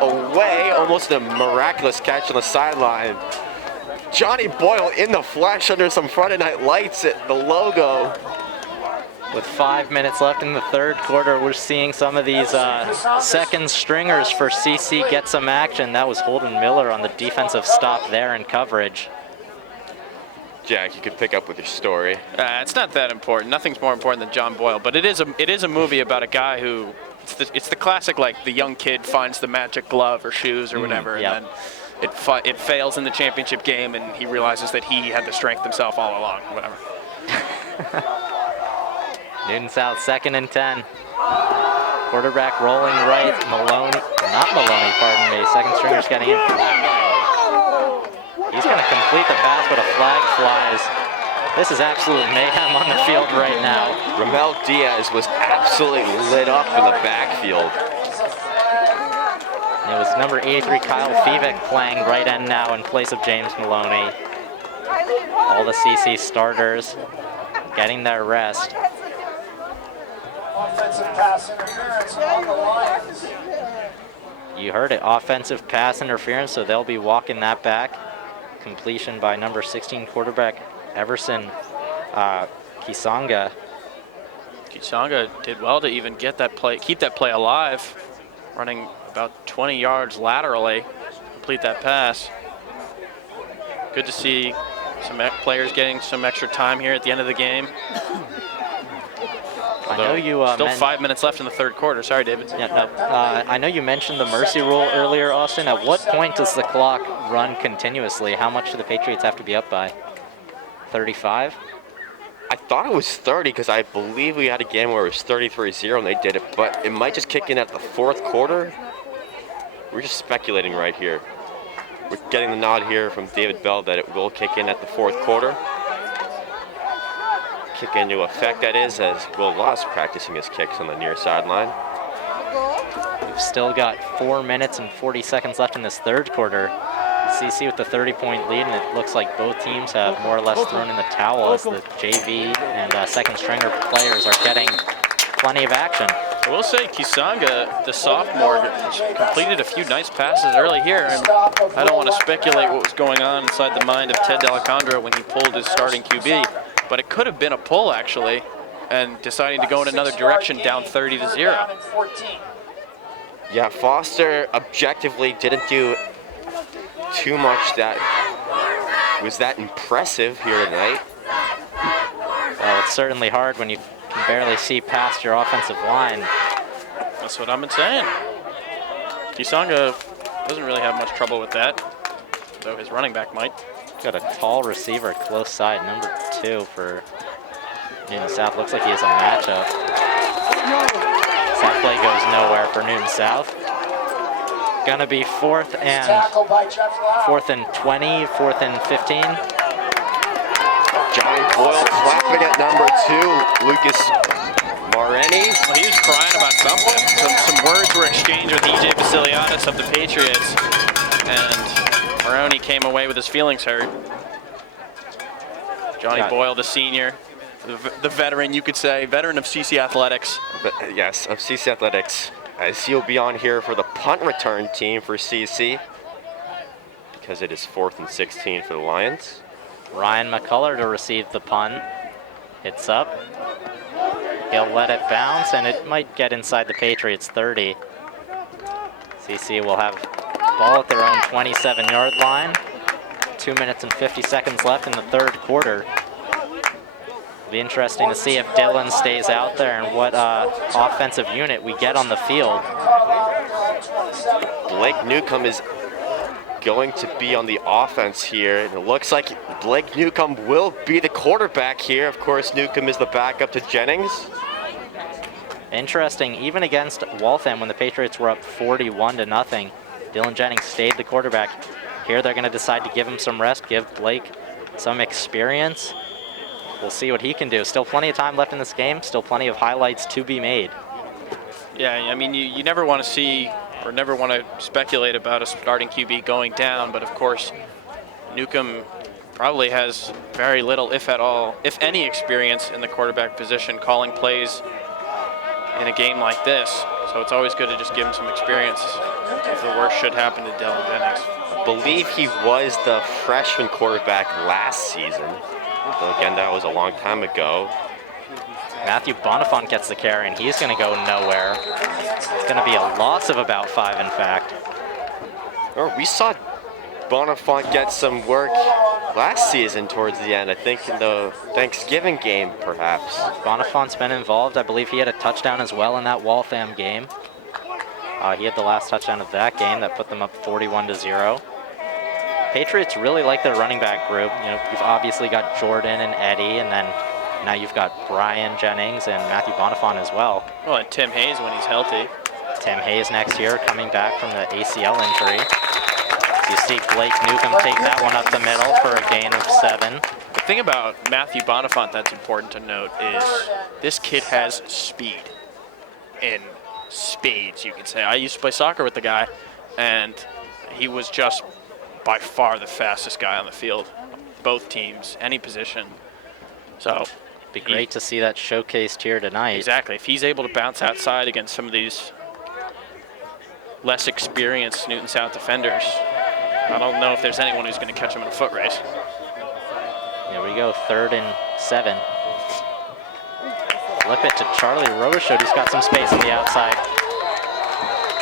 away, almost a miraculous catch on the sideline. Johnny Boyle in the flesh under some Friday Night Lights at the logo. With 5 minutes left in the third quarter, we're seeing some of these second stringers for CC get some action. That was Holden Miller on the defensive stop there in coverage. Jack, you could pick up with your story. It's not that important. Nothing's more important than John Boyle, but it is a movie about a guy who, it's the classic, like the young kid finds the magic glove or shoes or whatever, yep. and then it fails in the championship game, and he realizes that he had the strength himself all along, whatever. Newton South, 2nd and 10. Quarterback rolling right. Pardon me. Second stringer's getting in. He's going to complete the pass, but a flag flies. This is absolute mayhem on the field right now. Ramel Diaz was absolutely lit up in the backfield. And it was number 83, Kyle Fevick, playing right end now in place of James Maloney. All the CC starters getting their rest. Offensive pass interference on the Lions. You heard it, offensive pass interference, so they'll be walking that back. Completion by number 16 quarterback Everson Kisanga. Kisanga did well to even get that play, keep that play alive, running about 20 yards laterally, complete that pass. Good to see some players getting some extra time here at the end of the game. I know you still 5 minutes left in the third quarter. Sorry, David. Yeah, no. I know you mentioned the mercy rule earlier, Austin. At what point does the clock run continuously? How much do the Patriots have to be up by? 35? I thought it was 30 because I believe we had a game where it was 33-0 and they did it, but it might just kick in at the fourth quarter. We're just speculating right here. We're getting the nod here from David Bell that it will kick in at the fourth quarter. Kick into effect, that is, as Will Loss practicing his kicks on the near sideline. We've still got 4 minutes and 40 seconds left in this third quarter. CC with the 30-point lead, and it looks like both teams have more or less thrown in the towel as the JV and second stringer players are getting plenty of action. I will say Kisanga, the sophomore, completed a few nice passes early here, and I don't want to speculate what was going on inside the mind of Ted D'Alessandro when he pulled his starting QB, but it could have been a pull actually, and deciding to go in another direction down 30-0. Yeah, Foster objectively didn't do too much that was that impressive here tonight. Well, it's certainly hard when you can barely see past your offensive line. That's what I've been saying. Kisanga doesn't really have much trouble with that, though his running back might. Got a tall receiver close side, number 2 for Newton South. Looks like he has a matchup. That play goes nowhere for Newton South. Gonna be 4th and 20, 4th and 15. Johnny Boyle clapping at number 2, Lucas Mareni. Well, he was crying about something. Some words were exchanged with EJ Vasiliadis of the Patriots, and Maroni came away with his feelings hurt. Johnny Boyle, the senior, the veteran, you could say, veteran of CC Athletics. Yes, of CC Athletics, as he'll be on here for the punt return team for CC, because it is 4th and 16 for the Lions. Ryan McCullough to receive the punt. It's up. He'll let it bounce, and it might get inside the Patriots' 30. CC will have ball at their own 27-yard line. 2 minutes and 50 seconds left in the third quarter. It'll be interesting to see if Dillon stays out there and what offensive unit we get on the field. Blake Newcomb is going to be on the offense here, and it looks like Blake Newcomb will be the quarterback here. Of course, Newcomb is the backup to Jennings. Interesting, even against Waltham when the Patriots were up 41-0, Dylan Jennings stayed the quarterback. Here they're going to decide to give him some rest, give Blake some experience. We'll see what he can do. Still plenty of time left in this game, still plenty of highlights to be made. Yeah, I mean, you never want to see or never want to speculate about a starting QB going down, but of course, Newcomb probably has very little, if at all, if any, experience in the quarterback position, calling plays in a game like this. So it's always good to just give him some experience if the worst should happen to Dylan Jennings. I believe he was the freshman quarterback last season. So again, that was a long time ago. Matthew Bonifant gets the carry, and he's going to go nowhere. It's going to be a loss of about 5, in fact. Or we saw Bonifant get some work last season towards the end. I think in the Thanksgiving game, perhaps. Bonifant's been involved. I believe he had a touchdown as well in that Waltham game. He had the last touchdown of that game that put them up 41-0. Patriots really like their running back group. You know, you've obviously got Jordan and Eddie, and then now you've got Brian Jennings and Matthew Bonifant as well. Well, and Tim Hayes when he's healthy. Tim Hayes next year coming back from the ACL injury. So you see Blake Newcomb take that one up the middle for a gain of 7. The thing about Matthew Bonifant that's important to note is this kid has speed in spades, you could say. I used to play soccer with the guy, and he was just by far the fastest guy on the field. Both teams, any position. So it'd be great to see that showcased here tonight. Exactly. If he's able to bounce outside against some of these less experienced Newton South defenders, I don't know if there's anyone who's going to catch him in a foot race. Here we go, 3rd and 7. Flip it to Charlie Robichaud, who's got some space on the outside.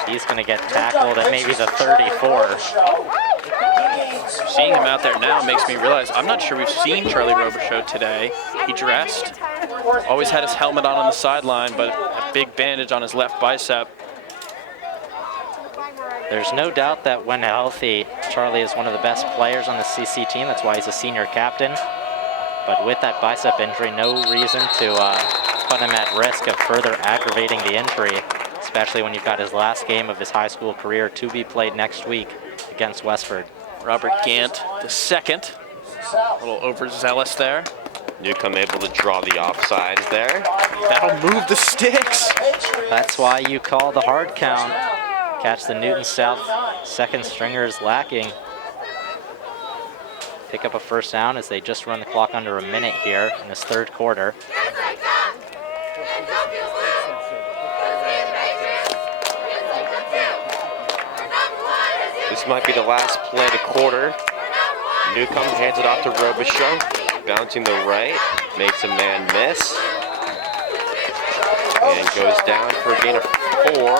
He's going to get tackled at maybe the 34. Seeing him out there now makes me realize I'm not sure we've seen Charlie Robichaud today. He dressed, always had his helmet on the sideline, but a big bandage on his left bicep. There's no doubt that when healthy, Charlie is one of the best players on the CC team. That's why he's a senior captain. But with that bicep injury, no reason to put him at risk of further aggravating the injury, especially when you've got his last game of his high school career to be played next week against Westford. Robert Gant, the second, a little overzealous there. Newcomb able to draw the offsides there. That'll move the sticks. That's why you call the hard count. Catch the Newton South second stringers lacking. Pick up a first down as they just run the clock under a minute here in this 3rd quarter. This might be the last play of the quarter. Newcomb hands it off to Robichaud, bouncing the right, makes a man miss, and goes down for a gain of 4.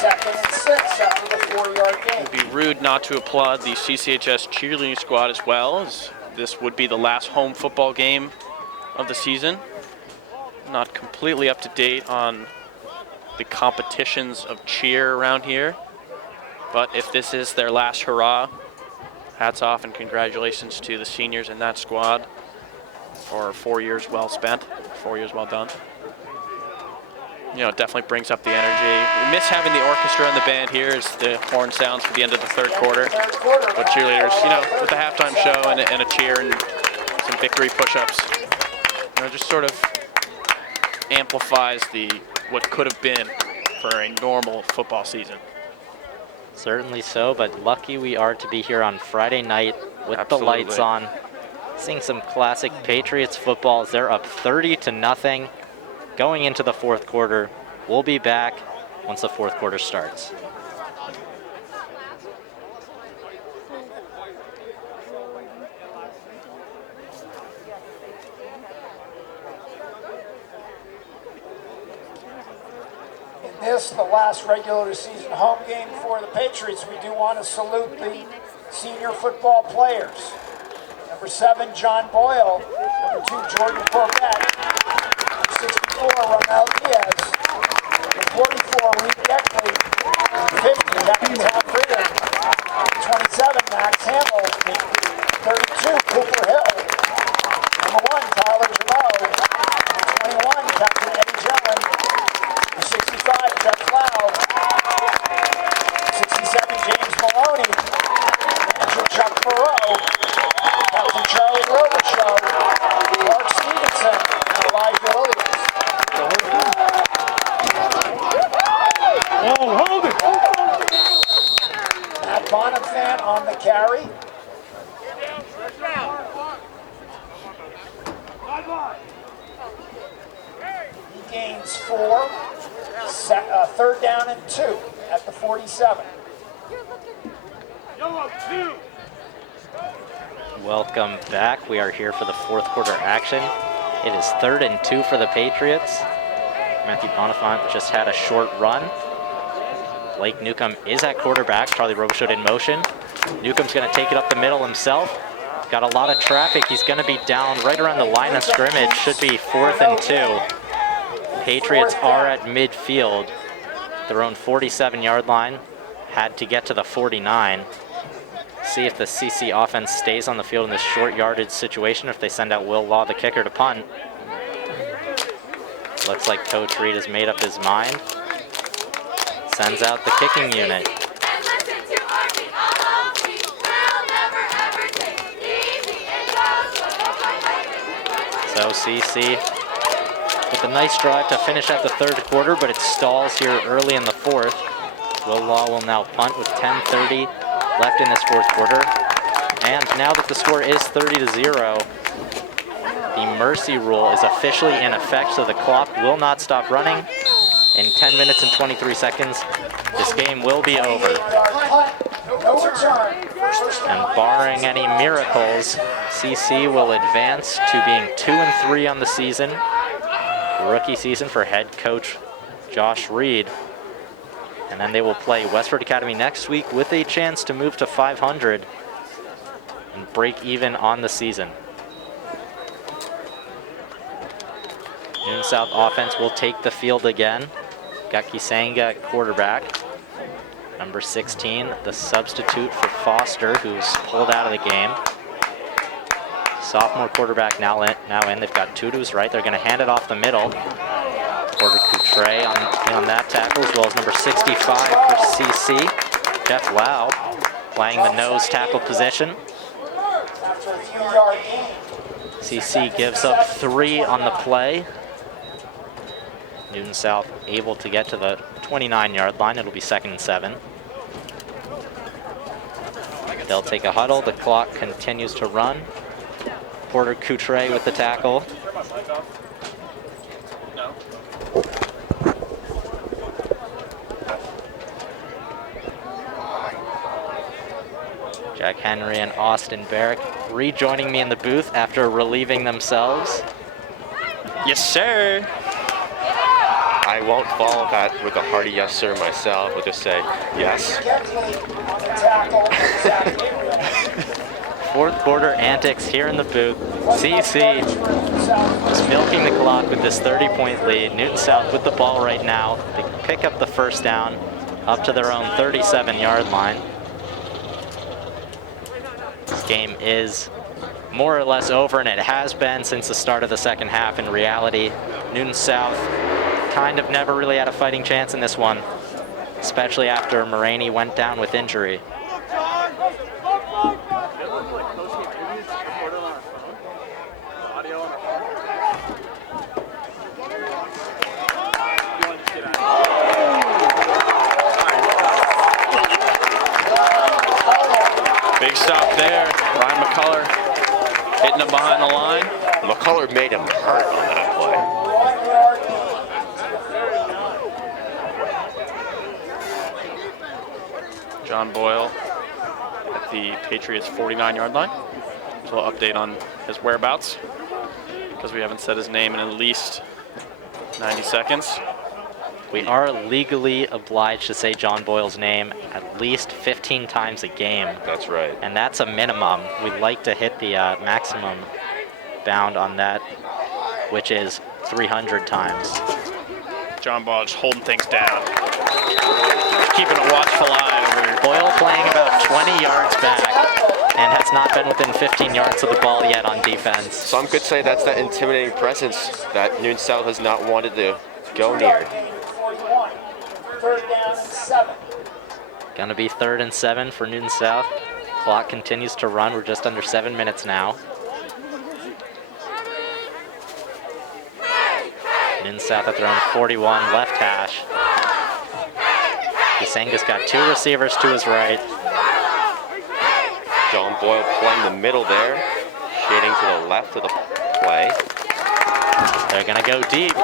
2nd and 6 after the 4-yard gain. It would be rude not to applaud the CCHS cheerleading squad as well, as this would be the last home football game of the season. Not completely up to date on the competitions of cheer around here, but if this is their last hurrah, hats off and congratulations to the seniors in that squad for 4 years well spent, 4 years well done. You know, it definitely brings up the energy. We miss having the orchestra and the band here as the horn sounds for the end of the 3rd quarter. But cheerleaders, you know, with the halftime show and a cheer and some victory push-ups, you know, just sort of amplifies what could have been for a normal football season. Certainly so, but lucky we are to be here on Friday night with Absolutely. the lights on, seeing some classic Patriots football as they're up 30-0 going into the 4th quarter. We'll be back once the 4th quarter starts. In this, the last regular season home game for the Patriots, we do want to salute the senior football players. Number 7, John Boyle. Number 2, Jordan Corbett. Number 64, Ronald Diaz. Number 44, Reed Beckley. Number 50, Captain Tom Freeman. Number 27, Max Hamill. 32, Cooper Hill. Number 1, Tyler Jameau. Number 21, Captain Eddie Jellin. Number 65, Jeff Cloud. 67, James Maloney. Manager Chuck Moreau. Captain Charlie Robichaud. Mark Stevenson. And Elijah Williams. Oh, hold it! Matt Bonifant on the carry. He gains 4. Third down and 2 at the 47. Welcome back. We are here for the fourth quarter action. It is 3rd and 2 for the Patriots. Matthew Bonifant just had a short run. Blake Newcomb is at quarterback. Charlie Robichaud in motion. Newcomb's going to take it up the middle himself. Got a lot of traffic. He's going to be down right around the line of scrimmage. Should be 4th and 2. Patriots are at midfield. Their own 47-yard line. Had to get to the 49. See if the CC offense stays on the field in this short yardage situation, if they send out Will Law, the kicker, to punt. Looks like Coach Reed has made up his mind. Sends out the kicking unit. So CC with a nice drive to finish out the third quarter, but it stalls here early in the fourth. Will Law will now punt with 10:30 left in this fourth quarter. And now that the score is 30-0, the mercy rule is officially in effect, so the clock will not stop running. In 10 minutes and 23 seconds, this game will be over. And barring any miracles, CC will advance to being 2-3 on the season. Rookie season for head coach Josh Reed. And then they will play Westford Academy next week with a chance to move to 500 and break even on the season. Noon South offense will take the field again. Got Kisanga at quarterback. Number 16, the substitute for Foster, who's pulled out of the game. Sophomore quarterback now in. They've got Tudu's right. They're going to hand it off the middle. Porter Coutre on that tackle, as well as number 65 for CC. Jeff Lau playing the nose tackle position. CC gives up 3 on the play. Newton South able to get to the 29-yard line. It'll be 2nd and 7. They'll take a huddle. The clock continues to run. Porter Coutre with the tackle. Jack Henry and Austin Barrick rejoining me in the booth after relieving themselves. Yes, sir. I won't follow that with a hearty yes, sir, myself. I'll just say yes. Fourth quarter antics here in the booth. CC is milking the clock with this 30-point lead. Newton South with the ball right now. They pick up the first down up to their own 37-yard line. This game is more or less over, and it has been since the start of the second half. In reality, Newton South kind of never really had a fighting chance in this one, especially after Moraney went down with injury. Big stop there. Ryan McCullough hitting him behind the line. McCullough made him hurt on that play. John Boyle at the Patriots 49-yard line. A little update on his whereabouts, because we haven't said his name in at least 90 seconds. We are legally obliged to say John Boyle's name at least 15 times a game. That's right. And that's a minimum. We'd like to hit the maximum bound on that, which is 300 times. John Boyle just holding things down. Keeping a watchful eye over here. Boyle playing about 20 yards back and has not been within 15 yards of the ball yet on defense. Some could say that's that intimidating presence that Newton South has not wanted to go near. 3rd down and 7. Gonna be 3rd and 7 for Newton South. Clock continues to run. We're just under 7 minutes now. Newton South at their own 41 left hash. Kisanga's got 2 receivers to his right. John Boyle playing the middle there, shading to the left of the play. They're gonna go deep.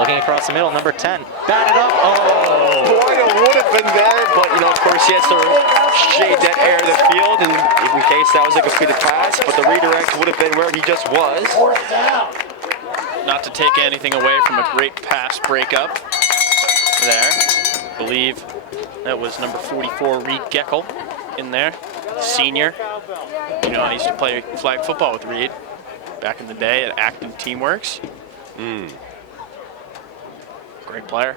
Looking across the middle, number 10. Batted up. Oh! Boyle would have been there, but of course he has to shade that air of the field in case that was a completed pass, but the redirect would have been where he just was. Not to take anything away from a great pass breakup there. I believe that was number 44, Reed Geckel, in there. Senior. I used to play flag football with Reed back in the day at Acton Teamworks. Great player.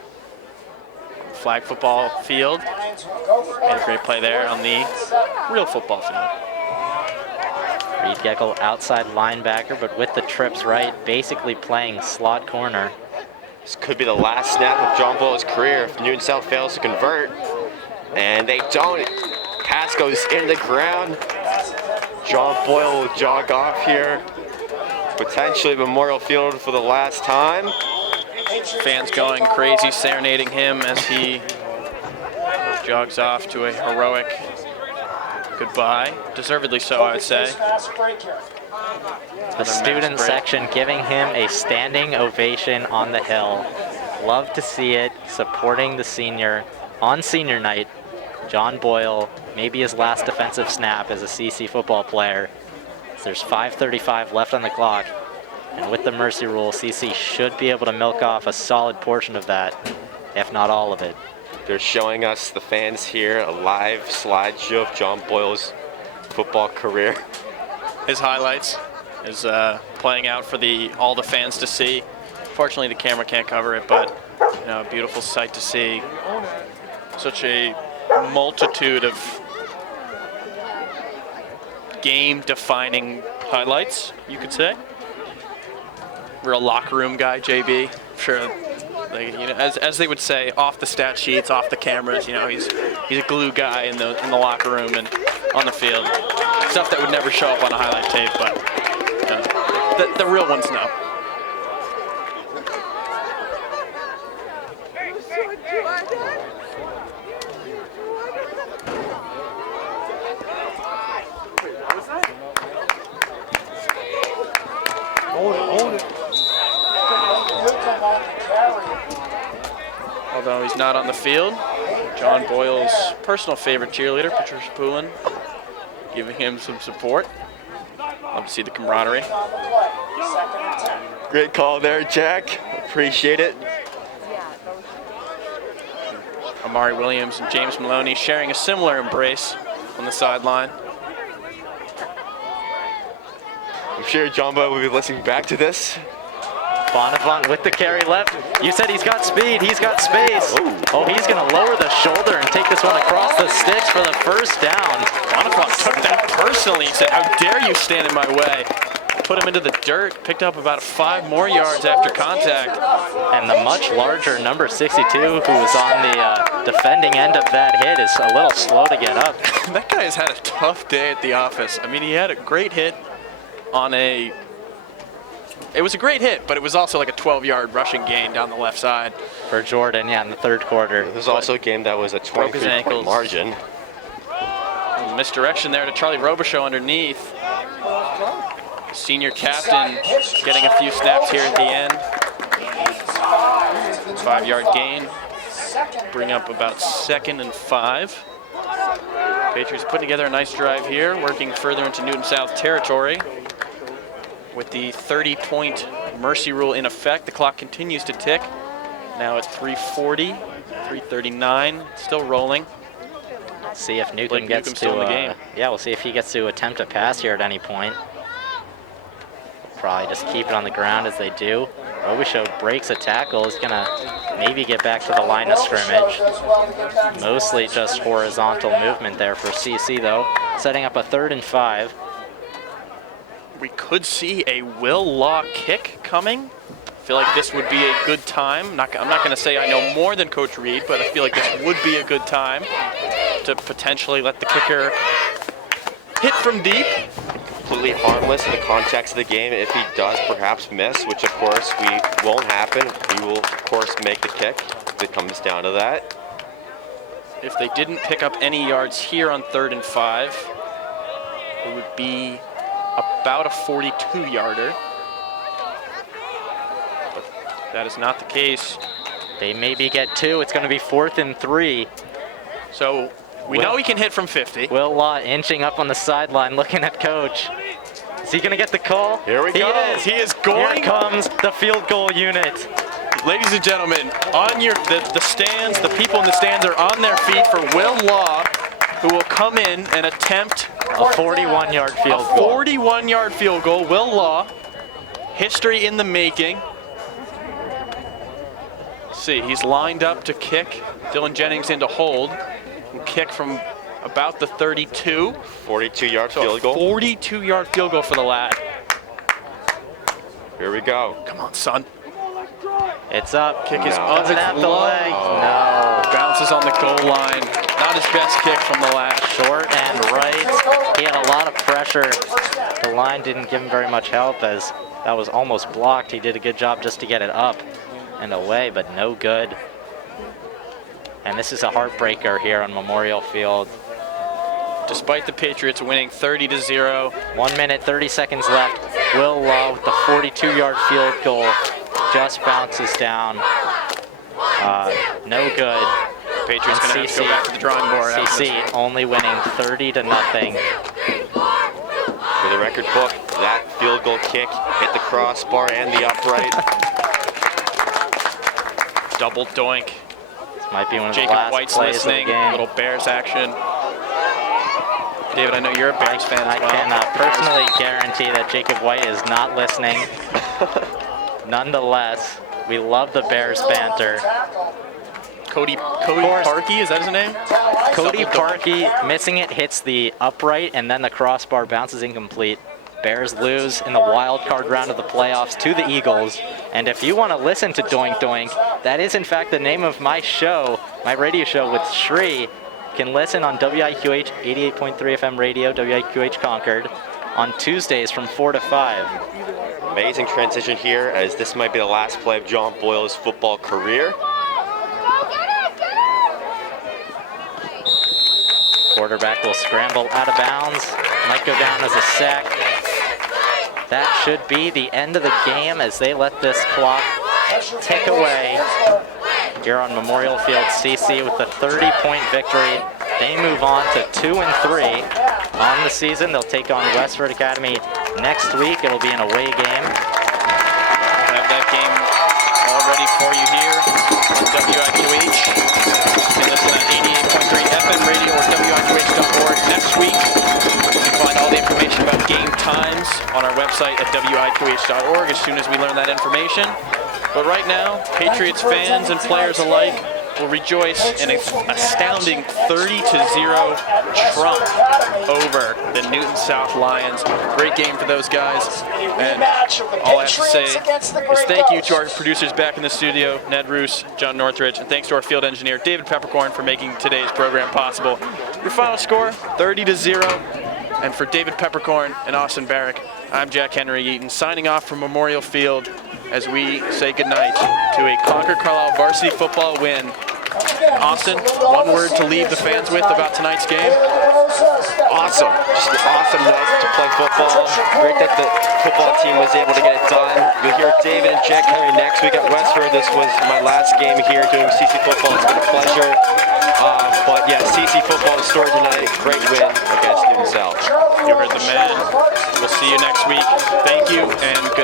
Flag football field. Made a great play there on the real football field. Reed Geckel, outside linebacker, but with the trips right, basically playing slot corner. This could be the last snap of John Boyle's career if Newton South fails to convert. And they don't. Pass goes into the ground. John Boyle will jog off here. Potentially Memorial Field for the last time. Fans going crazy, serenading him as he jogs off to a heroic goodbye. Deservedly so, I would say. The student section giving him a standing ovation on the hill. Love to see it, supporting the senior on senior night. John Boyle, maybe his last defensive snap as a CC football player. So there's 5:35 left on the clock. And with the mercy rule, CC should be able to milk off a solid portion of that, if not all of it. They're showing us, the fans here, a live slideshow of John Boyle's football career. His highlights is playing out for all the fans to see. Fortunately, the camera can't cover it, but a beautiful sight to see. Such a multitude of game-defining highlights, you could say. Real locker room guy, JB. I'm sure, as they would say, off the stat sheets, off the cameras. He's a glue guy in the locker room and on the field. Stuff that would never show up on a highlight tape, but the real ones know. Although he's not on the field, John Boyle's personal favorite cheerleader, Patricia Poulin, giving him some support. Love to see the camaraderie. Great call there, Jack. Appreciate it. Amari Williams and James Maloney sharing a similar embrace on the sideline. I'm sure John Boyle will be listening back to this. Bonifant with the carry left. You said he's got speed, he's got space. Oh, he's gonna lower the shoulder and take this one across the sticks for the first down. Bonifant took that personally. He said, "How dare you stand in my way?" Put him into the dirt, picked up about 5 more yards after contact. And the much larger number 62, who was on the defending end of that hit, is a little slow to get up. That guy has had a tough day at the office. I mean, he had a great hit on it was a great hit, but it was also like a 12-yard rushing gain down the left side. For Jordan, yeah, in the third quarter. It was also a game that was a 23-point margin. Misdirection there to Charlie Robichaux underneath. Senior captain getting a few snaps here at the end. 5-yard gain. Bring up about 2nd and 5. Patriots putting together a nice drive here, working further into Newton South territory. With the 30-point mercy rule in effect, the clock continues to tick. Now at 3:40, 3:39, still rolling. See if Newcomb gets to still in the game. Yeah, we'll see if he gets to attempt a pass here at any point. Probably just keep it on the ground as they do. Robichaux breaks a tackle. He's gonna maybe get back to the line of scrimmage. Mostly just horizontal movement there for CC though. Setting up a 3rd and 5. We could see a Will Law kick coming. I feel like this would be a good time. I'm not going to say I know more than Coach Reed, but I feel like this would be a good time to potentially let the kicker hit from deep. Completely harmless in the context of the game. If he does perhaps miss, which of course won't happen, he will of course make the kick if it comes down to that. If they didn't pick up any yards here on 3rd and 5, it would be about a 42-yarder. But That is not the case. They maybe get 2. It's going to be 4th and 3. So we know he can hit from 50. Will Law inching up on the sideline looking at coach. Is he going to get the call? Here we go. He is going. Here comes the field goal unit. Ladies and gentlemen, on the stands, the people in the stands are on their feet for Will Law, who will come in and attempt a 41-yard field goal. 41-yard field goal. Will Law, history in the making. Let's see, he's lined up to kick. Dylan Jennings in to hold. He'll kick from about the 32. 42-yard field goal. 42-yard field goal for the lad. Here we go. Come on, son. It's up. Kick is No. up. Doesn't have the leg. No. Bounces on the goal line. Not his best kick from the lad. Short and right. He had a lot of pressure. The line didn't give him very much help as that was almost blocked. He did a good job just to get it up and away, but no good. And this is a heartbreaker here on Memorial Field. Despite the Patriots winning 30-0. 1 minute, 30 seconds left. Will Law with the 42-yard field goal just bounces down. No good. Patriots going to have to go back to the drawing board. CC only winning 30-0. For the record book, that field goal kick hit the crossbar and the upright. Double doink. This might be one of Jacob the last White's plays listening. of the game. Little Bears action. David, I know you're a Bears fan I as well. can personally guarantee that Jacob White is not listening. Nonetheless, we love the Bears banter. Cody Parkey, is that his name? Cody Parkey missing it, hits the upright, and then the crossbar bounces incomplete. Bears lose in the wild card round of the playoffs to the Eagles. And if you want to listen to Doink Doink, that is in fact the name of my show, my radio show with Shri. You can listen on WIQH 88.3 FM radio, WIQH Concord, on Tuesdays from 4 to 5. Amazing transition here, as this might be the last play of John Boyle's football career. Quarterback will scramble out of bounds. Might go down as a sack. That should be the end of the game as they let this clock tick away. Here on Memorial Field, CC with the 30-point victory. They move on to 2-3 on the season. They'll take on Westford Academy next week. It'll be an away game. Have that game all ready for you here on WIQH. You can listen at 88.3 FM radio or WIQH.org. Next week, you can find all the information about game times on our website at WIQH.org as soon as we learn that information. But right now, Patriots fans and players alike will rejoice in an astounding 30-0 trump over the Newton South Lions. Great game for those guys. And all I have to say is thank you to our producers back in the studio, Ned Roos, John Northridge, and thanks to our field engineer, David Peppercorn, for making today's program possible. Your final score, 30-0. And for David Peppercorn and Austin Barrick, I'm Jack Henry Eaton, signing off from Memorial Field as we say goodnight to a Concord Carlisle varsity football win. Austin, one word to leave the fans with about tonight's game? Awesome. Just an awesome night to play football. Great that the football team was able to get it done. You'll hear David and Jack Henry next week at Westford. This was my last game here doing CC football. It's been a pleasure. But yeah, CC football is story tonight. Great win against Newton South. You heard the man. We'll see you next week. Thank you and good